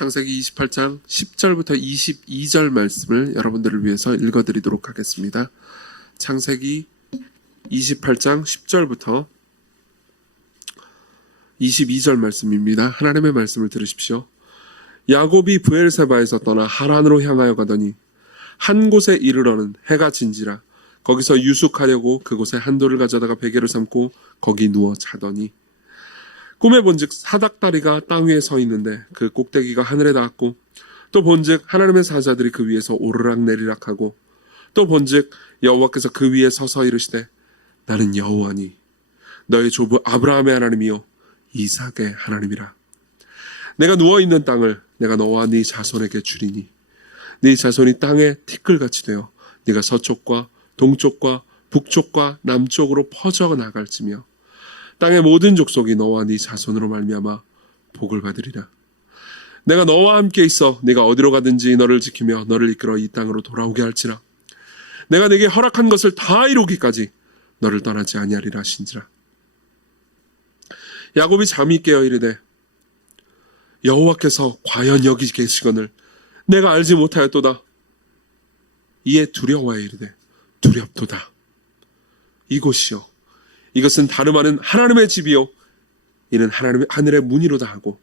창세기 28장 10절부터 22절 말씀을 여러분들을 위해서 읽어드리도록 하겠습니다. 창세기 28장 10절부터 22절 말씀입니다. 하나님의 말씀을 들으십시오. 야곱이 브엘세바에서 떠나 하란으로 향하여 가더니 한 곳에 이르러는 해가 진지라. 거기서 유숙하려고 그곳에 한 돌을 가져다가 베개로 삼고 거기 누워 자더니 꿈에 본즉 사닥다리가 땅 위에 서 있는데 그 꼭대기가 하늘에 닿았고 또 본즉 하나님의 사자들이 그 위에서 오르락 내리락 하고 또 본즉 여호와께서 그 위에 서서 이르시되 나는 여호와니 너의 조부 아브라함의 하나님이요 이삭의 하나님이라. 내가 누워있는 땅을 내가 너와 네 자손에게 주리니 네 자손이 땅에 티끌같이 되어 네가 서쪽과 동쪽과 북쪽과 남쪽으로 퍼져 나갈지며 땅의 모든 족속이 너와 네 자손으로 말미암아 복을 받으리라. 내가 너와 함께 있어 네가 어디로 가든지 너를 지키며 너를 이끌어 이 땅으로 돌아오게 할지라. 내가 네게 허락한 것을 다 이루기까지 너를 떠나지 아니하리라 하신지라. 야곱이 잠이 깨어 이르되 여호와께서 과연 여기 계시거늘 내가 알지 못하였도다. 이에 두려워하여 이르되 두렵도다. 이곳이요 이것은 다름아는 하나님의 집이요 이는 하나님의 하늘의 문이로다 하고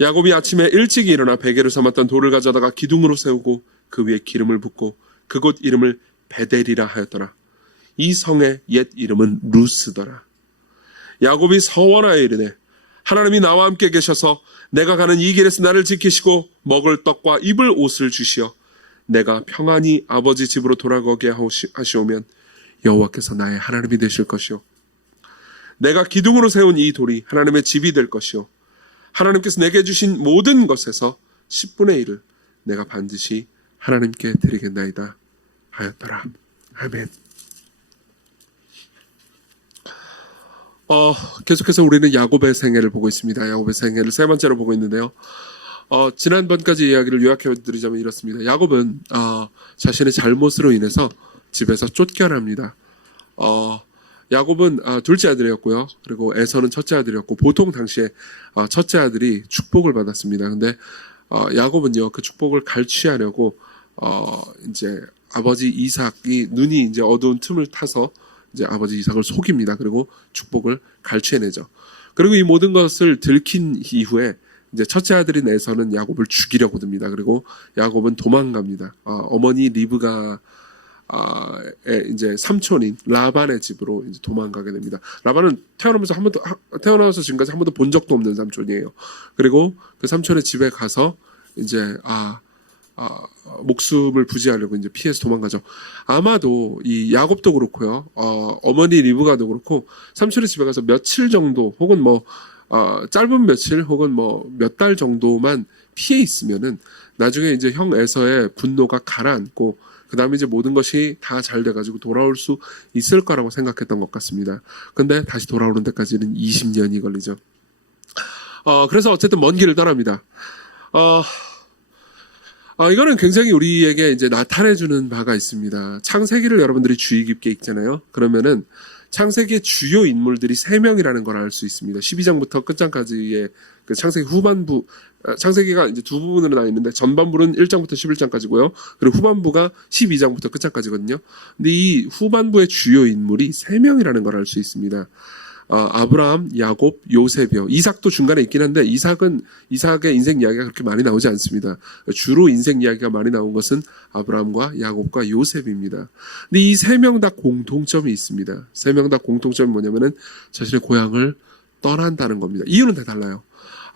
야곱이 아침에 일찍 일어나 베개로 삼았던 돌을 가져다가 기둥으로 세우고 그 위에 기름을 붓고 그곳 이름을 베델이라 하였더라. 이 성의 옛 이름은 루스더라. 야곱이 서원하여 이르되 하나님이 나와 함께 계셔서 내가 가는 이 길에서 나를 지키시고 먹을 떡과 입을 옷을 주시어 내가 평안히 아버지 집으로 돌아가게 하시오면 여호와께서 나의 하나님이 되실 것이요 내가 기둥으로 세운 이 돌이 하나님의 집이 될 것이요 하나님께서 내게 주신 모든 것에서 10분의 1을 내가 반드시 하나님께 드리겠나이다 하였더라. 아멘. 계속해서 우리는 야곱의 생애를 보고 있습니다. 야곱의 생애를 세 번째로 보고 있는데요. 지난번까지 이야기를 요약해 드리자면 이렇습니다. 야곱은 자신의 잘못으로 인해서 집에서 쫓겨납니다. 야곱은 둘째 아들이었고요. 그리고 에서는 첫째 아들이었고 보통 당시에 첫째 아들이 축복을 받았습니다. 근데 야곱은요 그 축복을 갈취하려고 이제 아버지 이삭이 눈이 이제 어두운 틈을 타서 이제 아버지 이삭을 속입니다. 그리고 축복을 갈취해내죠. 그리고 이 모든 것을 들킨 이후에 이제 첫째 아들인 에서는 야곱을 죽이려고 듭니다. 그리고 야곱은 도망갑니다. 어머니 리브가 이제 삼촌인 라반의 집으로 이제 도망가게 됩니다. 라반은 태어나서 지금까지 한 번도 본 적도 없는 삼촌이에요. 그리고 그 삼촌의 집에 가서 이제 목숨을 부지하려고 이제 피해서 도망가죠. 아마도 이 야곱도 그렇고요. 어머니 리브가도 그렇고 삼촌의 집에 가서 며칠 정도 혹은 짧은 며칠 혹은 몇 달 정도만 피해 있으면은 나중에 이제 형 에서의 분노가 가라앉고 그 다음에 이제 모든 것이 다 잘 돼가지고 돌아올 수 있을 거라고 생각했던 것 같습니다. 근데 다시 돌아오는 데까지는 20년이 걸리죠. 그래서 어쨌든 먼 길을 떠납니다. 이거는 굉장히 우리에게 이제 나타내주는 바가 있습니다. 창세기를 여러분들이 주의 깊게 읽잖아요. 그러면은 창세기의 주요 인물들이 3명이라는 걸 알 수 있습니다. 12장부터 끝장까지의 그 창세기 후반부, 창세기가 이제 두 부분으로 나뉘는데 전반부는 1장부터 11장까지고요. 그리고 후반부가 12장부터 끝장까지거든요. 근데 이 후반부의 주요 인물이 3명이라는 걸 알 수 있습니다. 아브라함, 야곱, 요셉이요. 이삭도 중간에 있긴 한데 이삭의 인생 이야기가 그렇게 많이 나오지 않습니다. 주로 인생 이야기가 많이 나온 것은 아브라함과 야곱과 요셉입니다. 근데 이 3명 다 공통점이 있습니다. 3명 다 공통점이 뭐냐면은 자신의 고향을 떠난다는 겁니다. 이유는 다 달라요.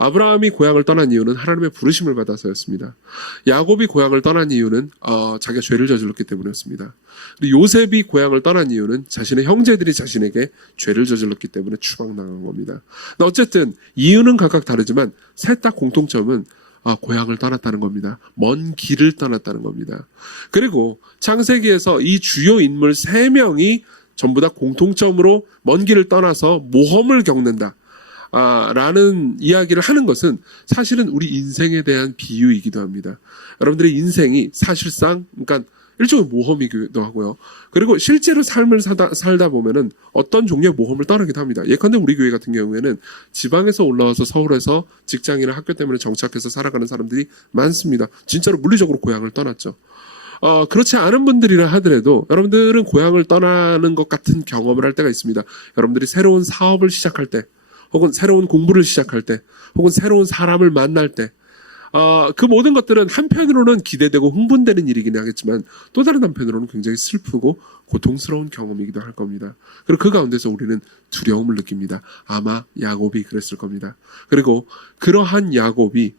아브라함이 고향을 떠난 이유는 하나님의 부르심을 받아서였습니다. 야곱이 고향을 떠난 이유는 자기가 죄를 저질렀기 때문이었습니다. 그리고 요셉이 고향을 떠난 이유는 자신의 형제들이 자신에게 죄를 저질렀기 때문에 추방당한 겁니다. 어쨌든 이유는 각각 다르지만 셋 다 공통점은 고향을 떠났다는 겁니다. 먼 길을 떠났다는 겁니다. 그리고 창세기에서 이 주요 인물 3명이 전부 다 공통점으로 먼 길을 떠나서 모험을 겪는다. 라는 이야기를 하는 것은 사실은 우리 인생에 대한 비유이기도 합니다. 여러분들의 인생이 사실상, 그러니까 일종의 모험이기도 하고요. 그리고 실제로 삶을 살다 보면은 어떤 종류의 모험을 따르기도 합니다. 예컨대 우리 교회 같은 경우에는 지방에서 올라와서 서울에서 직장이나 학교 때문에 정착해서 살아가는 사람들이 많습니다. 진짜로 물리적으로 고향을 떠났죠. 그렇지 않은 분들이라 하더라도 여러분들은 고향을 떠나는 것 같은 경험을 할 때가 있습니다. 여러분들이 새로운 사업을 시작할 때, 혹은 새로운 공부를 시작할 때, 혹은 새로운 사람을 만날 때, 그 모든 것들은 한편으로는 기대되고 흥분되는 일이긴 하겠지만 또 다른 한편으로는 굉장히 슬프고 고통스러운 경험이기도 할 겁니다. 그리고 그 가운데서 우리는 두려움을 느낍니다. 아마 야곱이 그랬을 겁니다. 그리고 그러한 야곱이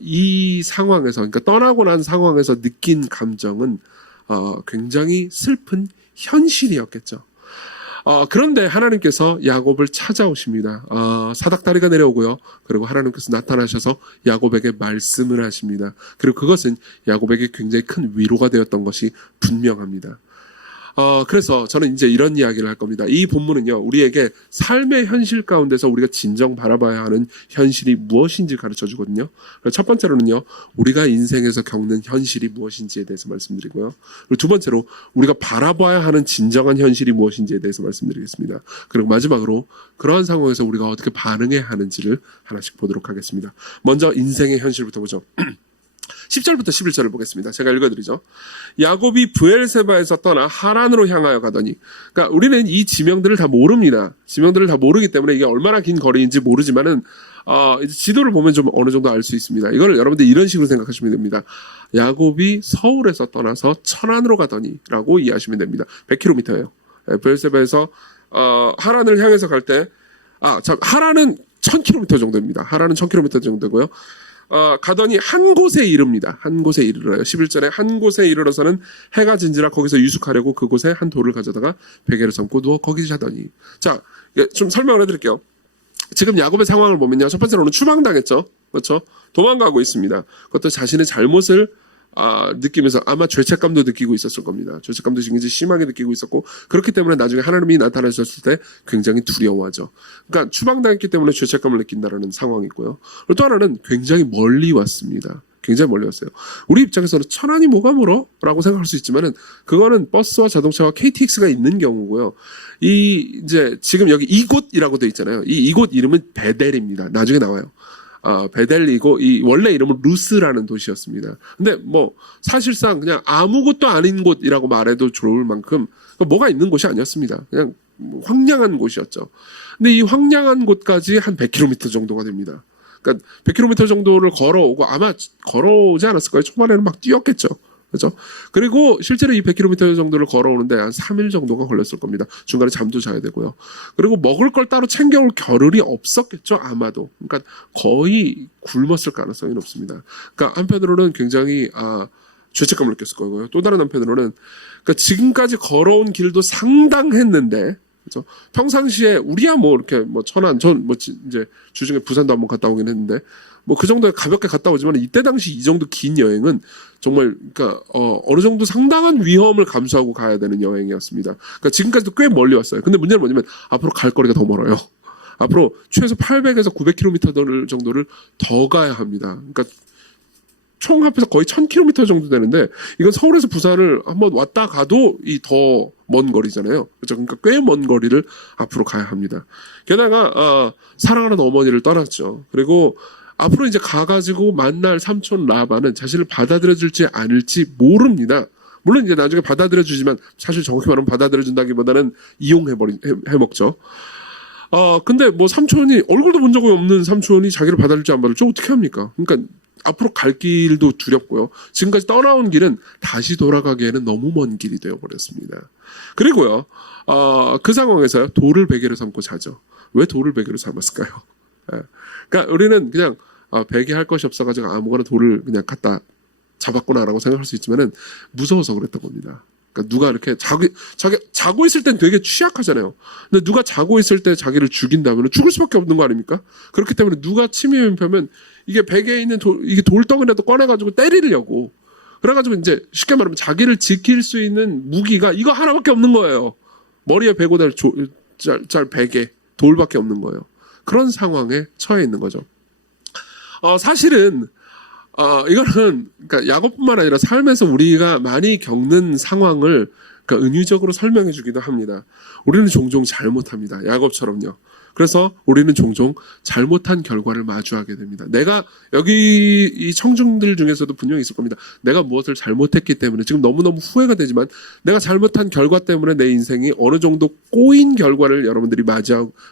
이 상황에서, 그러니까 떠나고 난 상황에서 느낀 감정은 굉장히 슬픈 현실이었겠죠. 그런데 하나님께서 야곱을 찾아오십니다. 사닥다리가 내려오고요. 그리고 하나님께서 나타나셔서 야곱에게 말씀을 하십니다. 그리고 그것은 야곱에게 굉장히 큰 위로가 되었던 것이 분명합니다. 그래서 저는 이제 이런 이야기를 할 겁니다. 이 본문은요, 우리에게 삶의 현실 가운데서 우리가 진정 바라봐야 하는 현실이 무엇인지 가르쳐 주거든요. 첫 번째로는요, 우리가 인생에서 겪는 현실이 무엇인지에 대해서 말씀드리고요. 그리고 두 번째로 우리가 바라봐야 하는 진정한 현실이 무엇인지에 대해서 말씀드리겠습니다. 그리고 마지막으로 그러한 상황에서 우리가 어떻게 반응해야 하는지를 하나씩 보도록 하겠습니다. 먼저 인생의 현실부터 보죠. 10절부터 11절을 보겠습니다. 제가 읽어드리죠. 야곱이 브엘세바에서 떠나 하란으로 향하여 가더니, 그러니까 우리는 이 지명들을 다 모릅니다. 지명들을 다 모르기 때문에 이게 얼마나 긴 거리인지 모르지만은 이제 지도를 보면 좀 어느 정도 알 수 있습니다. 이걸 여러분들 이런 식으로 생각하시면 됩니다. 야곱이 서울에서 떠나서 천안으로 가더니라고 이해하시면 됩니다. 100km예요. 브엘세바에서 하란을 향해서 갈 때, 하란은 1000km 정도입니다. 하란은 1000km 정도고요. 가더니 한 곳에 이릅니다. 한 곳에 이르러요. 11절에 한 곳에 이르러서는 해가 진지라 거기서 유숙하려고 그곳에 한 돌을 가져다가 베개를 삼고 누워 거기 자더니. 자, 좀 설명을 해드릴게요. 지금 야곱의 상황을 보면요. 첫 번째로는 추방당했죠. 그렇죠? 도망가고 있습니다. 그것도 자신의 잘못을 느끼면서 아마 죄책감도 느끼고 있었을 겁니다. 죄책감도 굉장히 심하게 느끼고 있었고, 그렇기 때문에 나중에 하나님이 나타나셨을 때 굉장히 두려워하죠. 그러니까 추방당했기 때문에 죄책감을 느낀다라는 상황이고요. 그리고 또 하나는 굉장히 멀리 왔습니다. 굉장히 멀리 왔어요. 우리 입장에서는 천안이 뭐가 멀어? 라고 생각할 수 있지만은 그거는 버스와 자동차와 KTX가 있는 경우고요. 이제 지금 여기 이곳이라고 돼 있잖아요. 이곳 이름은 베델입니다. 나중에 나와요. 베델이고 이 원래 이름은 루스라는 도시였습니다. 근데 뭐 사실상 그냥 아무것도 아닌 곳이라고 말해도 좋을 만큼 뭐가 있는 곳이 아니었습니다. 그냥 황량한 곳이었죠. 근데 이 황량한 곳까지 한 100km 정도가 됩니다. 그러니까 100km 정도를 걸어오고, 아마 걸어오지 않았을 거예요. 초반에는 막 뛰었겠죠. 그렇죠? 그리고 실제로 이 100km 정도를 걸어오는데 한 3일 정도가 걸렸을 겁니다. 중간에 잠도 자야 되고요. 그리고 먹을 걸 따로 챙겨올 겨를이 없었겠죠, 아마도. 그러니까 거의 굶었을 가능성이 높습니다. 그러니까 한편으로는 굉장히 죄책감을 느꼈을 거고요. 또 다른 한편으로는 그러니까 지금까지 걸어온 길도 상당했는데, 그렇죠? 평상시에 우리야 뭐 이렇게 뭐 천안, 이제 주중에 부산도 한번 갔다 오긴 했는데, 뭐 그 정도에 가볍게 갔다 오지만 이때 당시 이 정도 긴 여행은 정말 그러니까 어느 정도 상당한 위험을 감수하고 가야 되는 여행이었습니다. 그러니까 지금까지도 꽤 멀리 왔어요. 근데 문제는 뭐냐면 앞으로 갈 거리가 더 멀어요. 앞으로 최소 800에서 900km 정도를 더 가야 합니다. 그러니까 총 합해서 거의 1000km 정도 되는데, 이건 서울에서 부산을 한번 왔다 가도 이 더 먼 거리잖아요. 그렇죠? 그러니까 꽤 먼 거리를 앞으로 가야 합니다. 게다가 사랑하는 어머니를 떠났죠. 그리고 앞으로 이제 가가지고 만날 삼촌 라반은 자신을 받아들여줄지 않을지 모릅니다. 물론 이제 나중에 받아들여주지만 사실 정확히 말하면 받아들여준다기보다는 해먹죠. 근데 뭐 삼촌이, 얼굴도 본 적이 없는 삼촌이 자기를 받아줄지 안 받을지 어떻게 합니까? 그러니까 앞으로 갈 길도 두렵고요. 지금까지 떠나온 길은 다시 돌아가기에는 너무 먼 길이 되어버렸습니다. 그리고요, 그 상황에서요, 돌을 베개로 삼고 자죠. 왜 돌을 베개로 삼았을까요? 그러니까 우리는 그냥 베개 할 것이 없어가지고 아무거나 돌을 그냥 갖다 잡았구나라고 생각할 수 있지만은 무서워서 그랬던 겁니다. 그러니까 누가 이렇게 자고 있을 땐 되게 취약하잖아요. 근데 누가 자고 있을 때 자기를 죽인다면 죽을 수밖에 없는 거 아닙니까? 그렇기 때문에 누가 침입을 펴면 이게 베개에 있는 이게 돌덩이라도 꺼내가지고 때리려고. 그래가지고 이제 쉽게 말하면 자기를 지킬 수 있는 무기가 이거 하나밖에 없는 거예요. 머리에 베고 달 베개, 돌밖에 없는 거예요. 그런 상황에 처해 있는 거죠. 사실은 이거는 그러니까 야곱뿐만 아니라 삶에서 우리가 많이 겪는 상황을 그러니까 은유적으로 설명해 주기도 합니다. 우리는 종종 잘못합니다. 야곱처럼요. 그래서 우리는 종종 잘못한 결과를 마주하게 됩니다. 내가 여기 이 청중들 중에서도 분명히 있을 겁니다. 내가 무엇을 잘못했기 때문에 지금 너무너무 후회가 되지만 내가 잘못한 결과 때문에 내 인생이 어느 정도 꼬인 결과를 여러분들이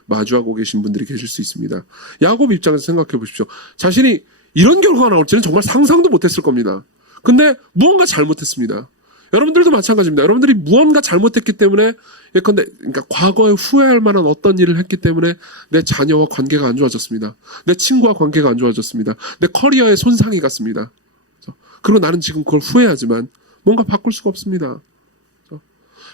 마주하고 계신 분들이 계실 수 있습니다. 야곱 입장에서 생각해 보십시오. 자신이 이런 결과가 나올지는 정말 상상도 못했을 겁니다. 근데 무언가 잘못했습니다. 여러분들도 마찬가지입니다. 여러분들이 무언가 잘못했기 때문에 예컨대 그러니까 과거에 후회할 만한 어떤 일을 했기 때문에 내 자녀와 관계가 안 좋아졌습니다. 내 친구와 관계가 안 좋아졌습니다. 내 커리어에 손상이 갔습니다. 그리고 나는 지금 그걸 후회하지만 뭔가 바꿀 수가 없습니다.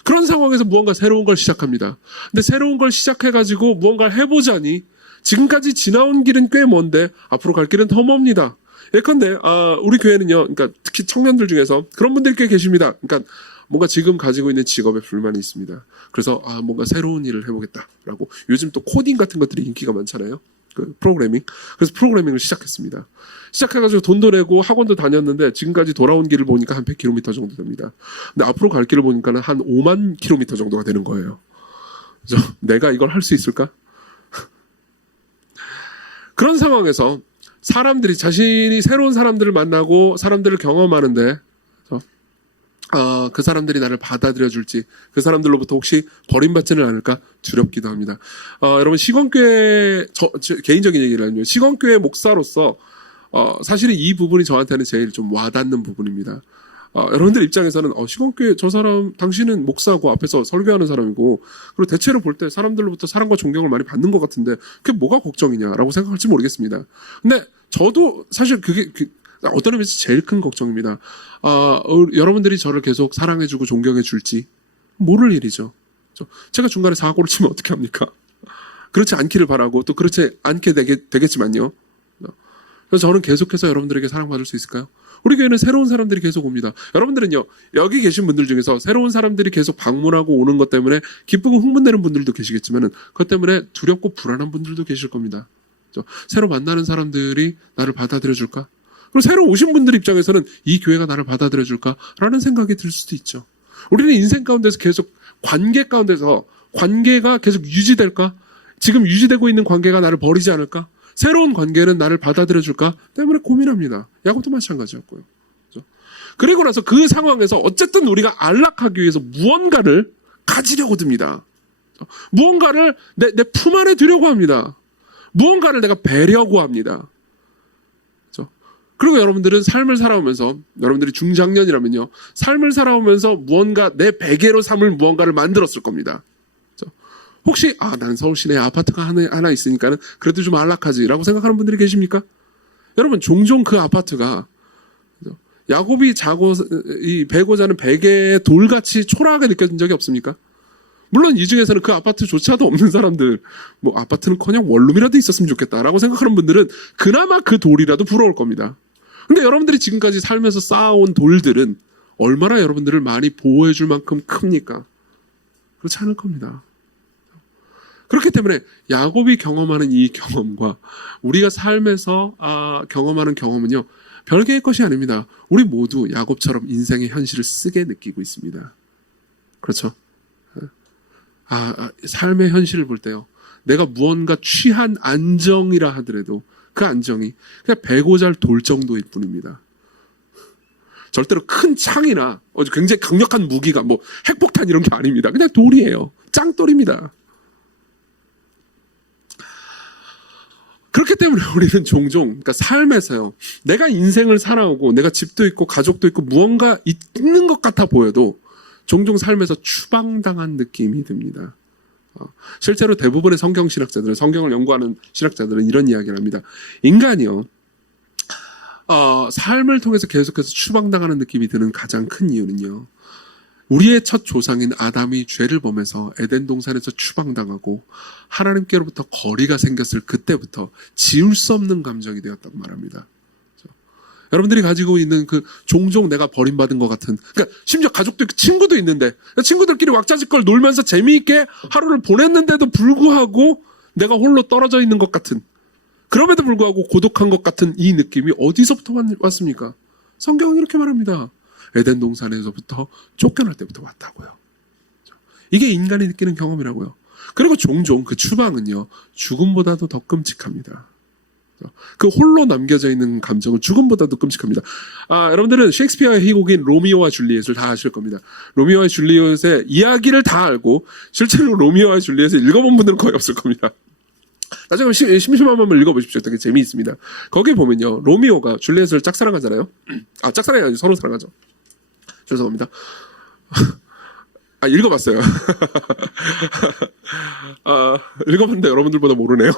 그런 상황에서 무언가 새로운 걸 시작합니다. 근데 새로운 걸 시작해가지고 무언가를 해보자니 지금까지 지나온 길은 꽤 먼데 앞으로 갈 길은 더 멉니다. 예컨대 우리 교회는요, 그러니까 특히 청년들 중에서 그런 분들이 꽤 계십니다. 그러니까 뭔가 지금 가지고 있는 직업에 불만이 있습니다. 그래서 뭔가 새로운 일을 해보겠다라고 요즘 또 코딩 같은 것들이 인기가 많잖아요. 그 프로그래밍. 그래서 프로그래밍을 시작했습니다. 시작해가지고 돈도 내고 학원도 다녔는데 지금까지 돌아온 길을 보니까 한 100km 정도 됩니다. 근데 앞으로 갈 길을 보니까는 한 5만 km 정도가 되는 거예요. 그래서 내가 이걸 할 수 있을까? 그런 상황에서 사람들이 자신이 새로운 사람들을 만나고 사람들을 경험하는데 그 사람들이 나를 받아들여 줄지 그 사람들로부터 혹시 버림받지는 않을까 두렵기도 합니다. 여러분 시건교회 개인적인 얘기를 하면 시건교회 목사로서 사실은 이 부분이 저한테는 제일 좀 와닿는 부분입니다. 여러분들 입장에서는 시건교회 저 사람 당신은 목사고 앞에서 설교하는 사람이고 그리고 대체로 볼 때 사람들로부터 사랑과 존경을 많이 받는 것 같은데 그게 뭐가 걱정이냐라고 생각할지 모르겠습니다. 근데 저도 사실 그게 어떤 의미에서 제일 큰 걱정입니다. 여러분들이 저를 계속 사랑해주고 존경해 줄지 모를 일이죠. 제가 중간에 사고를 치면 어떻게 합니까? 그렇지 않기를 바라고 또 그렇지 않게 되겠지만요. 그래서 저는 계속해서 여러분들에게 사랑받을 수 있을까요? 우리 교회는 새로운 사람들이 계속 옵니다. 여러분들은요, 여기 계신 분들 중에서 새로운 사람들이 계속 방문하고 오는 것 때문에 기쁘고 흥분되는 분들도 계시겠지만은 그것 때문에 두렵고 불안한 분들도 계실 겁니다. 새로 만나는 사람들이 나를 받아들여 줄까? 그리고 새로 오신 분들 입장에서는 이 교회가 나를 받아들여 줄까라는 생각이 들 수도 있죠. 우리는 인생 가운데서 계속 관계 가운데서 관계가 계속 유지될까? 지금 유지되고 있는 관계가 나를 버리지 않을까? 새로운 관계는 나를 받아들여 줄까? 때문에 고민합니다. 야곱도 마찬가지였고요. 그렇죠? 그리고 나서 그 상황에서 어쨌든 우리가 안락하기 위해서 무언가를 가지려고 듭니다. 무언가를 내 품 안에 두려고 합니다. 무언가를 내가 배려고 합니다. 그렇죠? 그리고 여러분들은 삶을 살아오면서 여러분들이 중장년이라면요. 삶을 살아오면서 무언가 내 베개로 삼을 무언가를 만들었을 겁니다. 혹시 나는 서울 시내에 아파트가 하나 있으니까는 그래도 좀 안락하지라고 생각하는 분들이 계십니까? 여러분 종종 그 아파트가 야곱이 자고 베고 자는 베개의 돌같이 초라하게 느껴진 적이 없습니까? 물론 이 중에서는 그 아파트조차도 없는 사람들 아파트는커녕 원룸이라도 있었으면 좋겠다라고 생각하는 분들은 그나마 그 돌이라도 부러울 겁니다. 근데 여러분들이 지금까지 살면서 쌓아온 돌들은 얼마나 여러분들을 많이 보호해 줄 만큼 큽니까? 그렇지 않을 겁니다. 그렇기 때문에 야곱이 경험하는 이 경험과 우리가 삶에서 경험하는 경험은요. 별개의 것이 아닙니다. 우리 모두 야곱처럼 인생의 현실을 쓰게 느끼고 있습니다. 그렇죠? 삶의 현실을 볼 때요. 내가 무언가 취한 안정이라 하더라도 그 안정이 그냥 베고 잘 돌 정도일 뿐입니다. 절대로 큰 창이나 굉장히 강력한 무기가 핵폭탄 이런 게 아닙니다. 그냥 돌이에요. 짱돌입니다. 그렇기 때문에 우리는 종종 그러니까 삶에서요. 내가 인생을 살아오고 내가 집도 있고 가족도 있고 무언가 있는 것 같아 보여도 종종 삶에서 추방당한 느낌이 듭니다. 실제로 대부분의 성경 신학자들은 성경을 연구하는 신학자들은 이런 이야기를 합니다. 인간이요. 삶을 통해서 계속해서 추방당하는 느낌이 드는 가장 큰 이유는요. 우리의 첫 조상인 아담이 죄를 범해서 에덴 동산에서 추방당하고 하나님께로부터 거리가 생겼을 그때부터 지울 수 없는 감정이 되었다고 말합니다. 여러분들이 가지고 있는 그 종종 내가 버림받은 것 같은 그러니까 심지어 가족도 있고 친구도 있는데 친구들끼리 왁자지껄 놀면서 재미있게 하루를 보냈는데도 불구하고 내가 홀로 떨어져 있는 것 같은 그럼에도 불구하고 고독한 것 같은 이 느낌이 어디서부터 왔습니까? 성경은 이렇게 말합니다. 에덴 동산에서부터 쫓겨날 때부터 왔다고요. 이게 인간이 느끼는 경험이라고요. 그리고 종종 그 추방은요, 죽음보다도 더 끔찍합니다. 그 홀로 남겨져 있는 감정은 죽음보다도 끔찍합니다. 여러분들은 셰익스피어의 희곡인 로미오와 줄리엣을 다 아실 겁니다. 로미오와 줄리엣의 이야기를 다 알고 실제로 로미오와 줄리엣을 읽어본 분들은 거의 없을 겁니다. 나중에 심심한 마음을 읽어보십시오. 되게 재미있습니다. 거기에 보면요, 로미오가 줄리엣을 짝사랑하잖아요. 짝사랑이 아니고 서로 사랑하죠. 죄송합니다. 읽어봤어요. 읽어봤는데 여러분들보다 모르네요.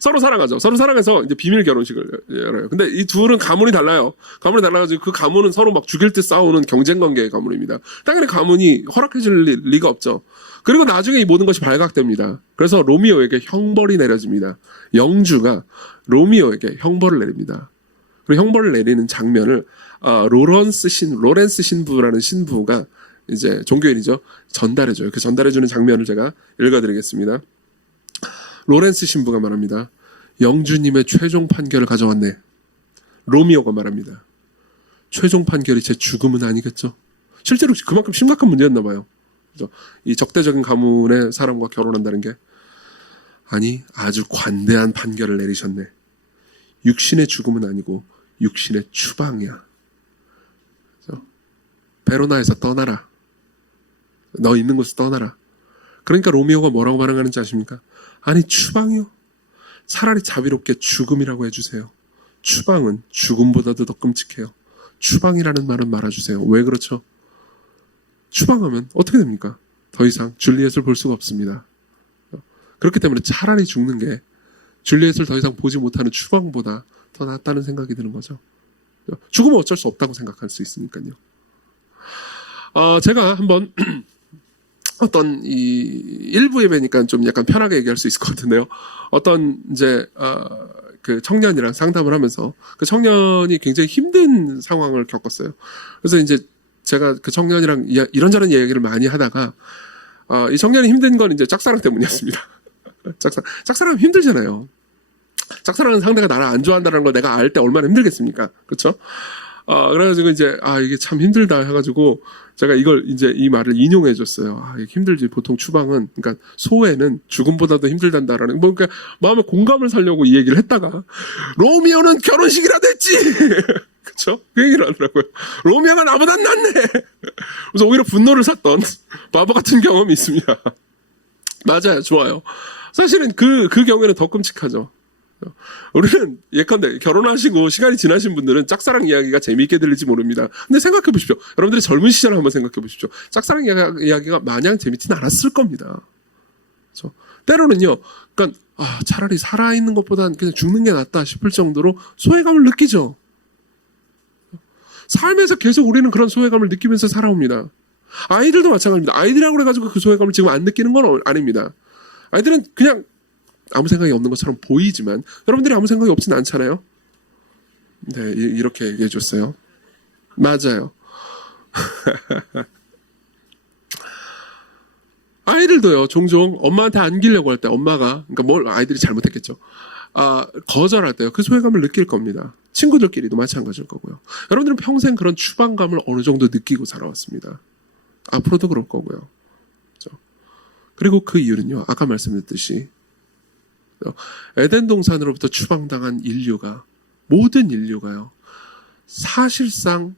서로 사랑하죠. 서로 사랑해서 이제 비밀 결혼식을 열어요. 근데 이 둘은 가문이 달라요. 가문이 달라가지고 그 가문은 서로 막 죽일 듯 싸우는 경쟁 관계의 가문입니다. 당연히 가문이 허락해줄 리가 없죠. 그리고 나중에 이 모든 것이 발각됩니다. 그래서 로미오에게 형벌이 내려집니다. 영주가 로미오에게 형벌을 내립니다. 그리고 형벌을 내리는 장면을 로렌스 신부라는 신부가 이제 종교인이죠. 전달해줘요. 그 전달해주는 장면을 제가 읽어드리겠습니다. 로렌스 신부가 말합니다. 영주님의 최종 판결을 가져왔네. 로미오가 말합니다. 최종 판결이 제 죽음은 아니겠죠? 실제로 그만큼 심각한 문제였나 봐요. 그죠? 이 적대적인 가문의 사람과 결혼한다는 게. 아니, 아주 관대한 판결을 내리셨네. 육신의 죽음은 아니고 육신의 추방이야. 그죠? 베로나에서 떠나라. 너 있는 곳에서 떠나라. 그러니까 로미오가 뭐라고 반응하는지 아십니까? 아니, 추방이요? 차라리 자비롭게 죽음이라고 해주세요. 추방은 죽음보다도 더 끔찍해요. 추방이라는 말은 말아주세요. 왜 그렇죠? 추방하면 어떻게 됩니까? 더 이상 줄리엣을 볼 수가 없습니다. 그렇기 때문에 차라리 죽는 게 줄리엣을 더 이상 보지 못하는 추방보다 더 낫다는 생각이 드는 거죠. 죽으면 어쩔 수 없다고 생각할 수 있으니까요. 제가 한번 어떤 이 일부 예배니까 좀 약간 편하게 얘기할 수 있을 것 같은데요. 어떤 이제 그 청년이랑 상담을 하면서 그 청년이 굉장히 힘든 상황을 겪었어요. 그래서 이제 제가 그 청년이랑 이런저런 얘기를 많이 하다가 이 청년이 힘든 건 이제 짝사랑 때문이었습니다. 짝사랑은 힘들잖아요. 짝사랑하는 상대가 나를 안 좋아한다는 걸 내가 알 때 얼마나 힘들겠습니까? 그렇죠? 그래가지고 이제 이게 참 힘들다 해가지고 제가 이제 이 말을 인용해 줬어요. 이게 힘들지. 보통 추방은, 그러니까 소외는 죽음보다도 힘들단다라는, 그러니까 마음에 공감을 살려고 이 얘기를 했다가 로미오는 결혼식이라도 했지. 그쵸? 그 얘기를 하더라고요. 로미오가 나보다 낫네. 그래서 오히려 분노를 샀던 바보 같은 경험이 있습니다. 맞아요. 좋아요. 사실은 그 경우에는 더 끔찍하죠. 우리는 예컨대 결혼하시고 시간이 지나신 분들은 짝사랑 이야기가 재미있게 들릴지 모릅니다. 근데 생각해 보십시오. 여러분들이 젊은 시절을 한번 생각해 보십시오. 짝사랑 이야기가 마냥 재밌진 않았을 겁니다. 그렇죠? 때로는요, 그러니까 차라리 살아있는 것보단 그냥 죽는 게 낫다 싶을 정도로 소외감을 느끼죠. 삶에서 계속 우리는 그런 소외감을 느끼면서 살아옵니다. 아이들도 마찬가지입니다. 아이들이라고 해가지고 그 소외감을 지금 안 느끼는 건 아닙니다. 아이들은 그냥 아무 생각이 없는 것처럼 보이지만 여러분들이 아무 생각이 없진 않잖아요. 네, 이렇게 얘기해 줬어요. 맞아요. 아이들도요, 종종 엄마한테 안기려고 할 때 엄마가, 그러니까 아이들이 잘못했겠죠. 거절할 때요, 그 소외감을 느낄 겁니다. 친구들끼리도 마찬가지일 거고요. 여러분들은 평생 그런 추방감을 어느 정도 느끼고 살아왔습니다. 앞으로도 그럴 거고요. 그렇죠? 그리고 그 이유는요, 아까 말씀드렸듯이 에덴 동산으로부터 추방당한 인류가, 모든 인류가요, 사실상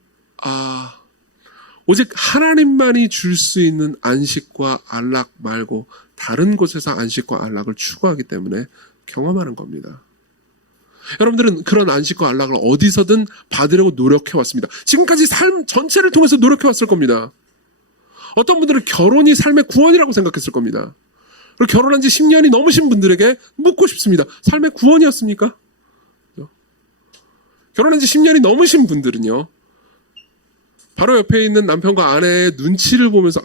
오직 하나님만이 줄 수 있는 안식과 안락 말고 다른 곳에서 안식과 안락을 추구하기 때문에 경험하는 겁니다. 여러분들은 그런 안식과 안락을 어디서든 받으려고 노력해왔습니다. 지금까지 삶 전체를 통해서 노력해왔을 겁니다. 어떤 분들은 결혼이 삶의 구원이라고 생각했을 겁니다. 그리고 결혼한 지 10년이 넘으신 분들에게 묻고 싶습니다. 삶의 구원이었습니까? 결혼한 지 10년이 넘으신 분들은요, 바로 옆에 있는 남편과 아내의 눈치를 보면서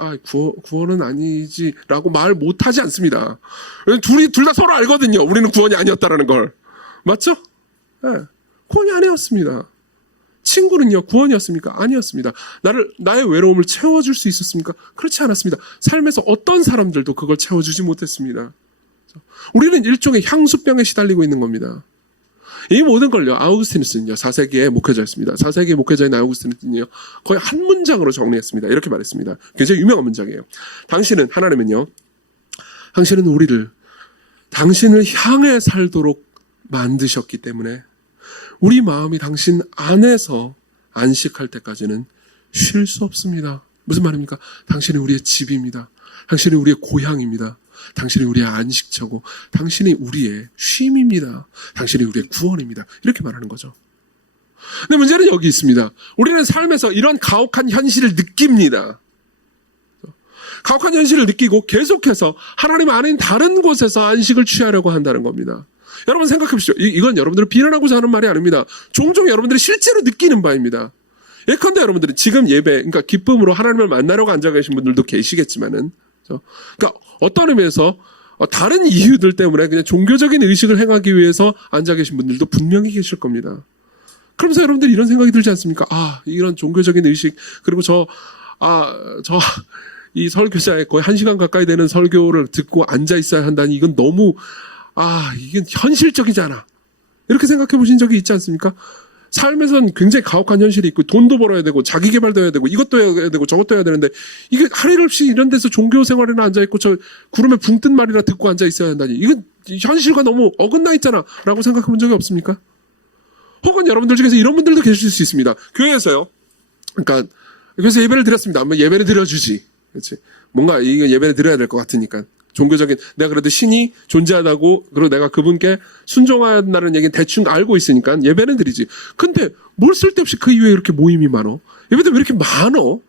구원은 아니지라고 말 못하지 않습니다. 둘 다 서로 알거든요. 우리는 구원이 아니었다라는 걸. 맞죠? 네. 구원이 아니었습니다. 친구는요, 구원이었습니까? 아니었습니다. 나의 외로움을 채워줄 수 있었습니까? 그렇지 않았습니다. 삶에서 어떤 사람들도 그걸 채워주지 못했습니다. 우리는 일종의 향수병에 시달리고 있는 겁니다. 이 모든 걸요, 아우구스티누스는요, 4세기의 목회자였습니다. 4세기의 목회자인 아우구스티누스는요, 거의 한 문장으로 정리했습니다. 이렇게 말했습니다. 굉장히 유명한 문장이에요. 당신은, 하나님은요, 당신은 우리를 당신을 향해 살도록 만드셨기 때문에 우리 마음이 당신 안에서 안식할 때까지는 쉴 수 없습니다. 무슨 말입니까? 당신이 우리의 집입니다. 당신이 우리의 고향입니다. 당신이 우리의 안식처고 당신이 우리의 쉼입니다. 당신이 우리의 구원입니다. 이렇게 말하는 거죠. 근데 문제는 여기 있습니다. 우리는 삶에서 이런 가혹한 현실을 느낍니다. 가혹한 현실을 느끼고 계속해서 하나님 아닌 다른 곳에서 안식을 취하려고 한다는 겁니다. 여러분 생각해 보십시오. 이건 여러분들을 비난하고자 하는 말이 아닙니다. 종종 여러분들이 실제로 느끼는 바입니다. 예컨대 여러분들이 지금 예배, 그러니까 기쁨으로 하나님을 만나려고 앉아 계신 분들도 계시겠지만은, 그러니까 어떤 의미에서 다른 이유들 때문에 그냥 종교적인 의식을 행하기 위해서 앉아 계신 분들도 분명히 계실 겁니다. 그러면서 여러분들이 이런 생각이 들지 않습니까? 이런 종교적인 의식, 그리고 이 설교자의 거의 1시간 가까이 되는 설교를 듣고 앉아 있어야 한다니 이건 너무, 이게 현실적이잖아. 이렇게 생각해 보신 적이 있지 않습니까? 삶에서는 굉장히 가혹한 현실이 있고 돈도 벌어야 되고 자기 개발도 해야 되고 이것도 해야 되고 저것도 해야 되는데 이게 할 일 없이 이런 데서 종교 생활이나 앉아있고 저 구름에 붕 뜬 말이나 듣고 앉아 있어야 한다니 이건 현실과 너무 어긋나 있잖아 라고 생각해 본 적이 없습니까? 혹은 여러분들 중에서 이런 분들도 계실 수 있습니다. 교회에서요. 그러니까 그래서 예배를 드렸습니다. 한번 예배를 드려주지. 그렇지. 뭔가 이게 예배를 드려야 될 것 같으니까. 종교적인, 내가 그래도 신이 존재하다고, 그리고 내가 그분께 순종한다는 얘기는 대충 알고 있으니까 예배는 드리지. 근데 뭘 쓸데없이 그 이후에 이렇게 모임이 많어? 예배도 왜 이렇게 많어?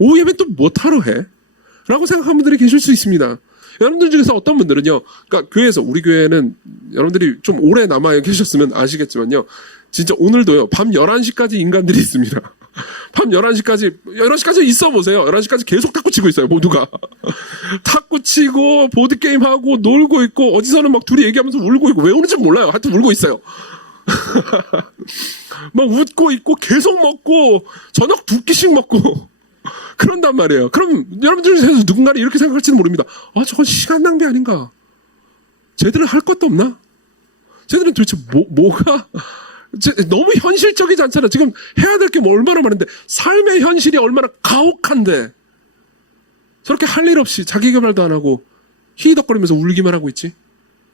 예배 또 못하러 해? 라고 생각하는 분들이 계실 수 있습니다. 여러분들 중에서 어떤 분들은요, 그러니까 교회에서, 우리 교회는 여러분들이 좀 오래 남아 계셨으면 아시겠지만요, 진짜 오늘도요, 밤 11시까지 인간들이 있습니다. 밤 11시까지 있어 보세요. 11시까지 계속 탁구 치고 있어요, 모두가. 탁구 치고, 보드게임하고, 놀고 있고, 어디서는 막 둘이 얘기하면서 울고 있고, 왜 우는지 몰라요. 하여튼 울고 있어요. 막 웃고 있고, 계속 먹고, 저녁 2끼씩 먹고, 그런단 말이에요. 그럼 여러분들 중에서 누군가는 이렇게 생각할지는 모릅니다. 저건 시간 낭비 아닌가? 쟤들은 할 것도 없나? 쟤들은 도대체 뭐가, 너무 현실적이지 않잖아. 지금 해야 될 게 얼마나 많은데, 삶의 현실이 얼마나 가혹한데, 저렇게 할 일 없이 자기 개발도 안 하고, 히덕거리면서 울기만 하고 있지?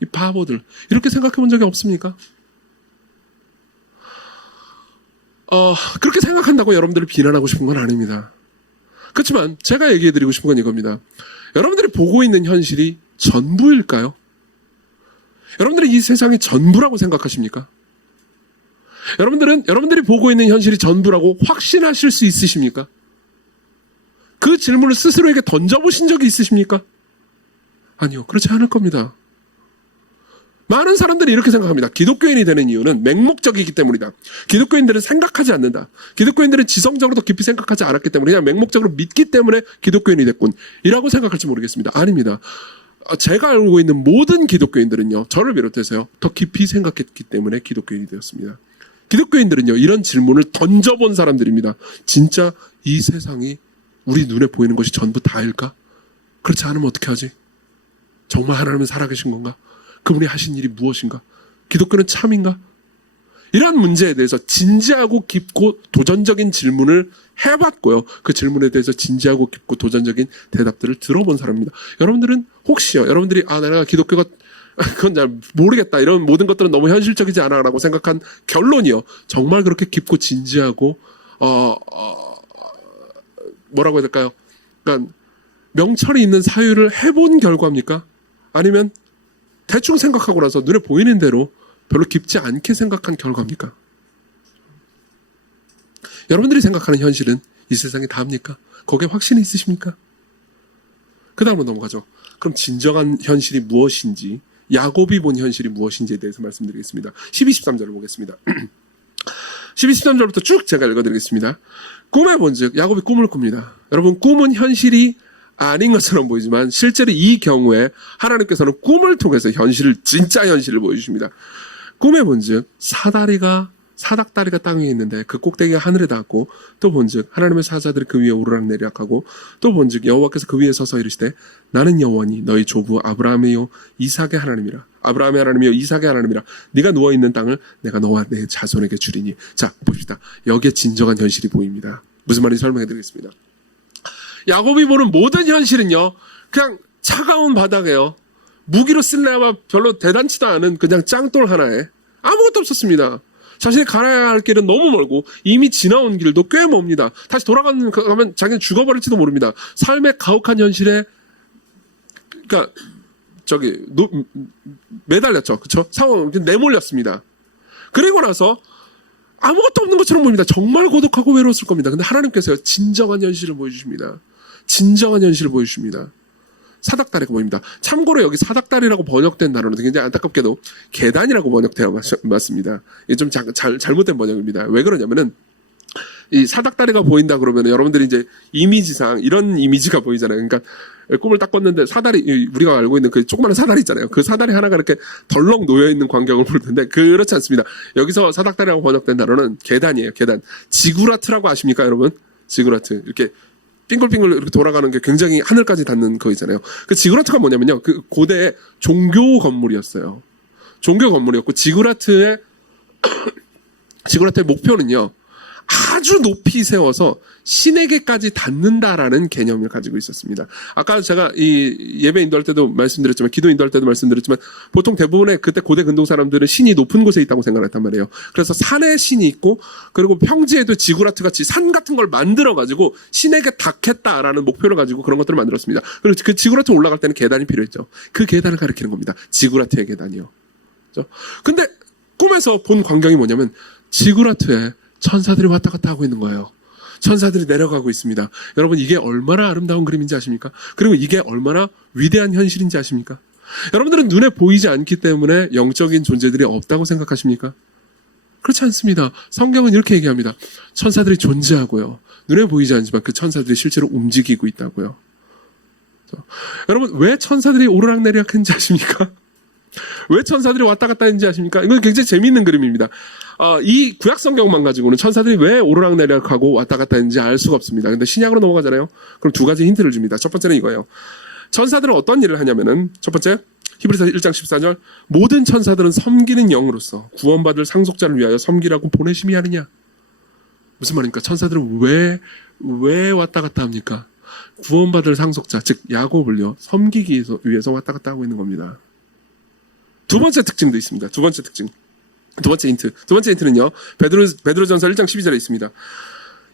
이 바보들. 이렇게 생각해 본 적이 없습니까? 그렇게 생각한다고 여러분들을 비난하고 싶은 건 아닙니다. 그렇지만 제가 얘기해 드리고 싶은 건 이겁니다. 여러분들이 보고 있는 현실이 전부일까요? 여러분들이 이 세상이 전부라고 생각하십니까? 여러분들이 보고 있는 현실이 전부라고 확신하실 수 있으십니까? 그 질문을 스스로에게 던져보신 적이 있으십니까? 아니요, 그렇지 않을 겁니다. 많은 사람들이 이렇게 생각합니다. 기독교인이 되는 이유는 맹목적이기 때문이다. 기독교인들은 생각하지 않는다. 기독교인들은 지성적으로도 깊이 생각하지 않았기 때문에 그냥 맹목적으로 믿기 때문에 기독교인이 됐군. 이라고 생각할지 모르겠습니다. 아닙니다. 제가 알고 있는 모든 기독교인들은요, 저를 비롯해서요, 더 깊이 생각했기 때문에 기독교인이 되었습니다. 기독교인들은요, 이런 질문을 던져본 사람들입니다. 진짜 이 세상이 우리 눈에 보이는 것이 전부 다일까? 그렇지 않으면 어떻게 하지? 정말 하나님은 살아계신 건가? 그분이 하신 일이 무엇인가? 기독교는 참인가? 이러한 문제에 대해서 진지하고 깊고 도전적인 질문을 해봤고요. 그 질문에 대해서 진지하고 깊고 도전적인 대답들을 들어본 사람입니다. 여러분들은 혹시요, 여러분들이 내가 기독교가 그건 잘 모르겠다, 이런 모든 것들은 너무 현실적이지 않아 라고 생각한 결론이요, 정말 그렇게 깊고 진지하고 뭐라고 해야 될까요? 그러니까 명철이 있는 사유를 해본 결과입니까? 아니면 대충 생각하고 나서 눈에 보이는 대로 별로 깊지 않게 생각한 결과입니까? 여러분들이 생각하는 현실은 이 세상에 다입니까? 거기에 확신이 있으십니까? 그 다음으로 넘어가죠. 그럼 진정한 현실이 무엇인지, 야곱이 본 현실이 무엇인지에 대해서 말씀드리겠습니다. 12, 13절을 보겠습니다. 12, 13절부터 쭉 제가 읽어드리겠습니다. 꿈의 본즉 야곱이 꿈을 꿉니다. 여러분, 꿈은 현실이 아닌 것처럼 보이지만 실제로 이 경우에 하나님께서는 꿈을 통해서 진짜 현실을 보여주십니다. 꿈의 본즉 사다리가 사닥다리가 땅 위에 있는데 그 꼭대기가 하늘에 닿았고 또 본즉 하나님의 사자들이 그 위에 오르락내리락하고 또 본즉 여호와께서 그 위에 서서 이르시되 나는 여호와니 너희 조부 아브라함이요 이삭의 하나님이라. 아브라함의 하나님이요 이삭의 하나님이라. 네가 누워있는 땅을 내가 너와 내 자손에게 주리니. 자 봅시다. 여기에 진정한 현실이 보입니다. 무슨 말인지 설명해 드리겠습니다. 야곱이 보는 모든 현실은요 그냥 차가운 바닥에요 무기로 쓸래야 별로 대단치도 않은 그냥 짱돌 하나에 아무것도 없었습니다. 자신이 가야 할 길은 너무 멀고 이미 지나온 길도 꽤 멉니다. 다시 돌아가면 자기는 죽어버릴지도 모릅니다. 삶의 가혹한 현실에 그러니까 매달렸죠. 그렇죠? 상황 내몰렸습니다. 그리고 나서 아무것도 없는 것처럼 보입니다. 정말 고독하고 외로웠을 겁니다. 근데 하나님께서요 진정한 현실을 보여주십니다. 진정한 현실을 보여주십니다. 사닥다리가 보입니다. 참고로 여기 사닥다리라고 번역된 단어는 굉장히 안타깝게도 계단이라고 번역되어 맞습니다. 이게 좀 잘못된 번역입니다. 왜 그러냐면은 이 사닥다리가 보인다 그러면 여러분들이 이제 이미지상 이런 이미지가 보이잖아요. 그러니까 꿈을 딱 꿨는데 사다리 우리가 알고 있는 그 조그마한 사다리 있잖아요. 그 사다리 하나가 이렇게 덜렁 놓여 있는 광경을 볼 텐데 그렇지 않습니다. 여기서 사닥다리라고 번역된 단어는 계단이에요. 계단. 지구라트라고 아십니까, 여러분? 지구라트 이렇게 빙글빙글 이렇게 돌아가는 게 굉장히 하늘까지 닿는 거 있잖아요. 그 지구라트가 뭐냐면요. 그 고대 종교 건물이었어요. 종교 건물이었고 지구라트의 목표는요. 아주 높이 세워서 신에게까지 닿는다라는 개념을 가지고 있었습니다. 아까 제가 이 예배 인도할 때도 말씀드렸지만 기도 인도할 때도 말씀드렸지만 보통 대부분의 그때 고대 근동 사람들은 신이 높은 곳에 있다고 생각했단 말이에요. 그래서 산에 신이 있고 그리고 평지에도 지구라트 같이 산 같은 걸 만들어 가지고 신에게 닿겠다라는 목표를 가지고 그런 것들을 만들었습니다. 그리고 그 지구라트 올라갈 때는 계단이 필요했죠. 그 계단을 가리키는 겁니다. 지구라트의 계단이요. 그렇죠? 근데 꿈에서 본 광경이 뭐냐면 지구라트에 천사들이 왔다 갔다 하고 있는 거예요. 천사들이 내려가고 있습니다. 여러분 이게 얼마나 아름다운 그림인지 아십니까? 그리고 이게 얼마나 위대한 현실인지 아십니까? 여러분들은 눈에 보이지 않기 때문에 영적인 존재들이 없다고 생각하십니까? 그렇지 않습니다. 성경은 이렇게 얘기합니다. 천사들이 존재하고요. 눈에 보이지 않지만 그 천사들이 실제로 움직이고 있다고요. 여러분 왜 천사들이 오르락내리락 했는지 아십니까? 왜 천사들이 왔다 갔다 했는지 아십니까? 이건 굉장히 재미있는 그림입니다. 이 구약 성경만 가지고는 천사들이 왜 오르락내리락하고 왔다 갔다 했는지 알 수가 없습니다. 근데 신약으로 넘어가잖아요. 그럼 두 가지 힌트를 줍니다. 첫 번째는 이거예요. 천사들은 어떤 일을 하냐면은 첫 번째 히브리서 1장 14절 모든 천사들은 섬기는 영으로서 구원받을 상속자를 위하여 섬기라고 보내심이 하느냐. 무슨 말입니까? 천사들은 왜 왔다 갔다 합니까? 구원받을 상속자 즉 야곱을요 섬기기 위해서 왔다 갔다 하고 있는 겁니다. 두 번째 특징도 있습니다. 두 번째 힌트. 두 번째 힌트는요. 베드로전서 1장 12절에 있습니다.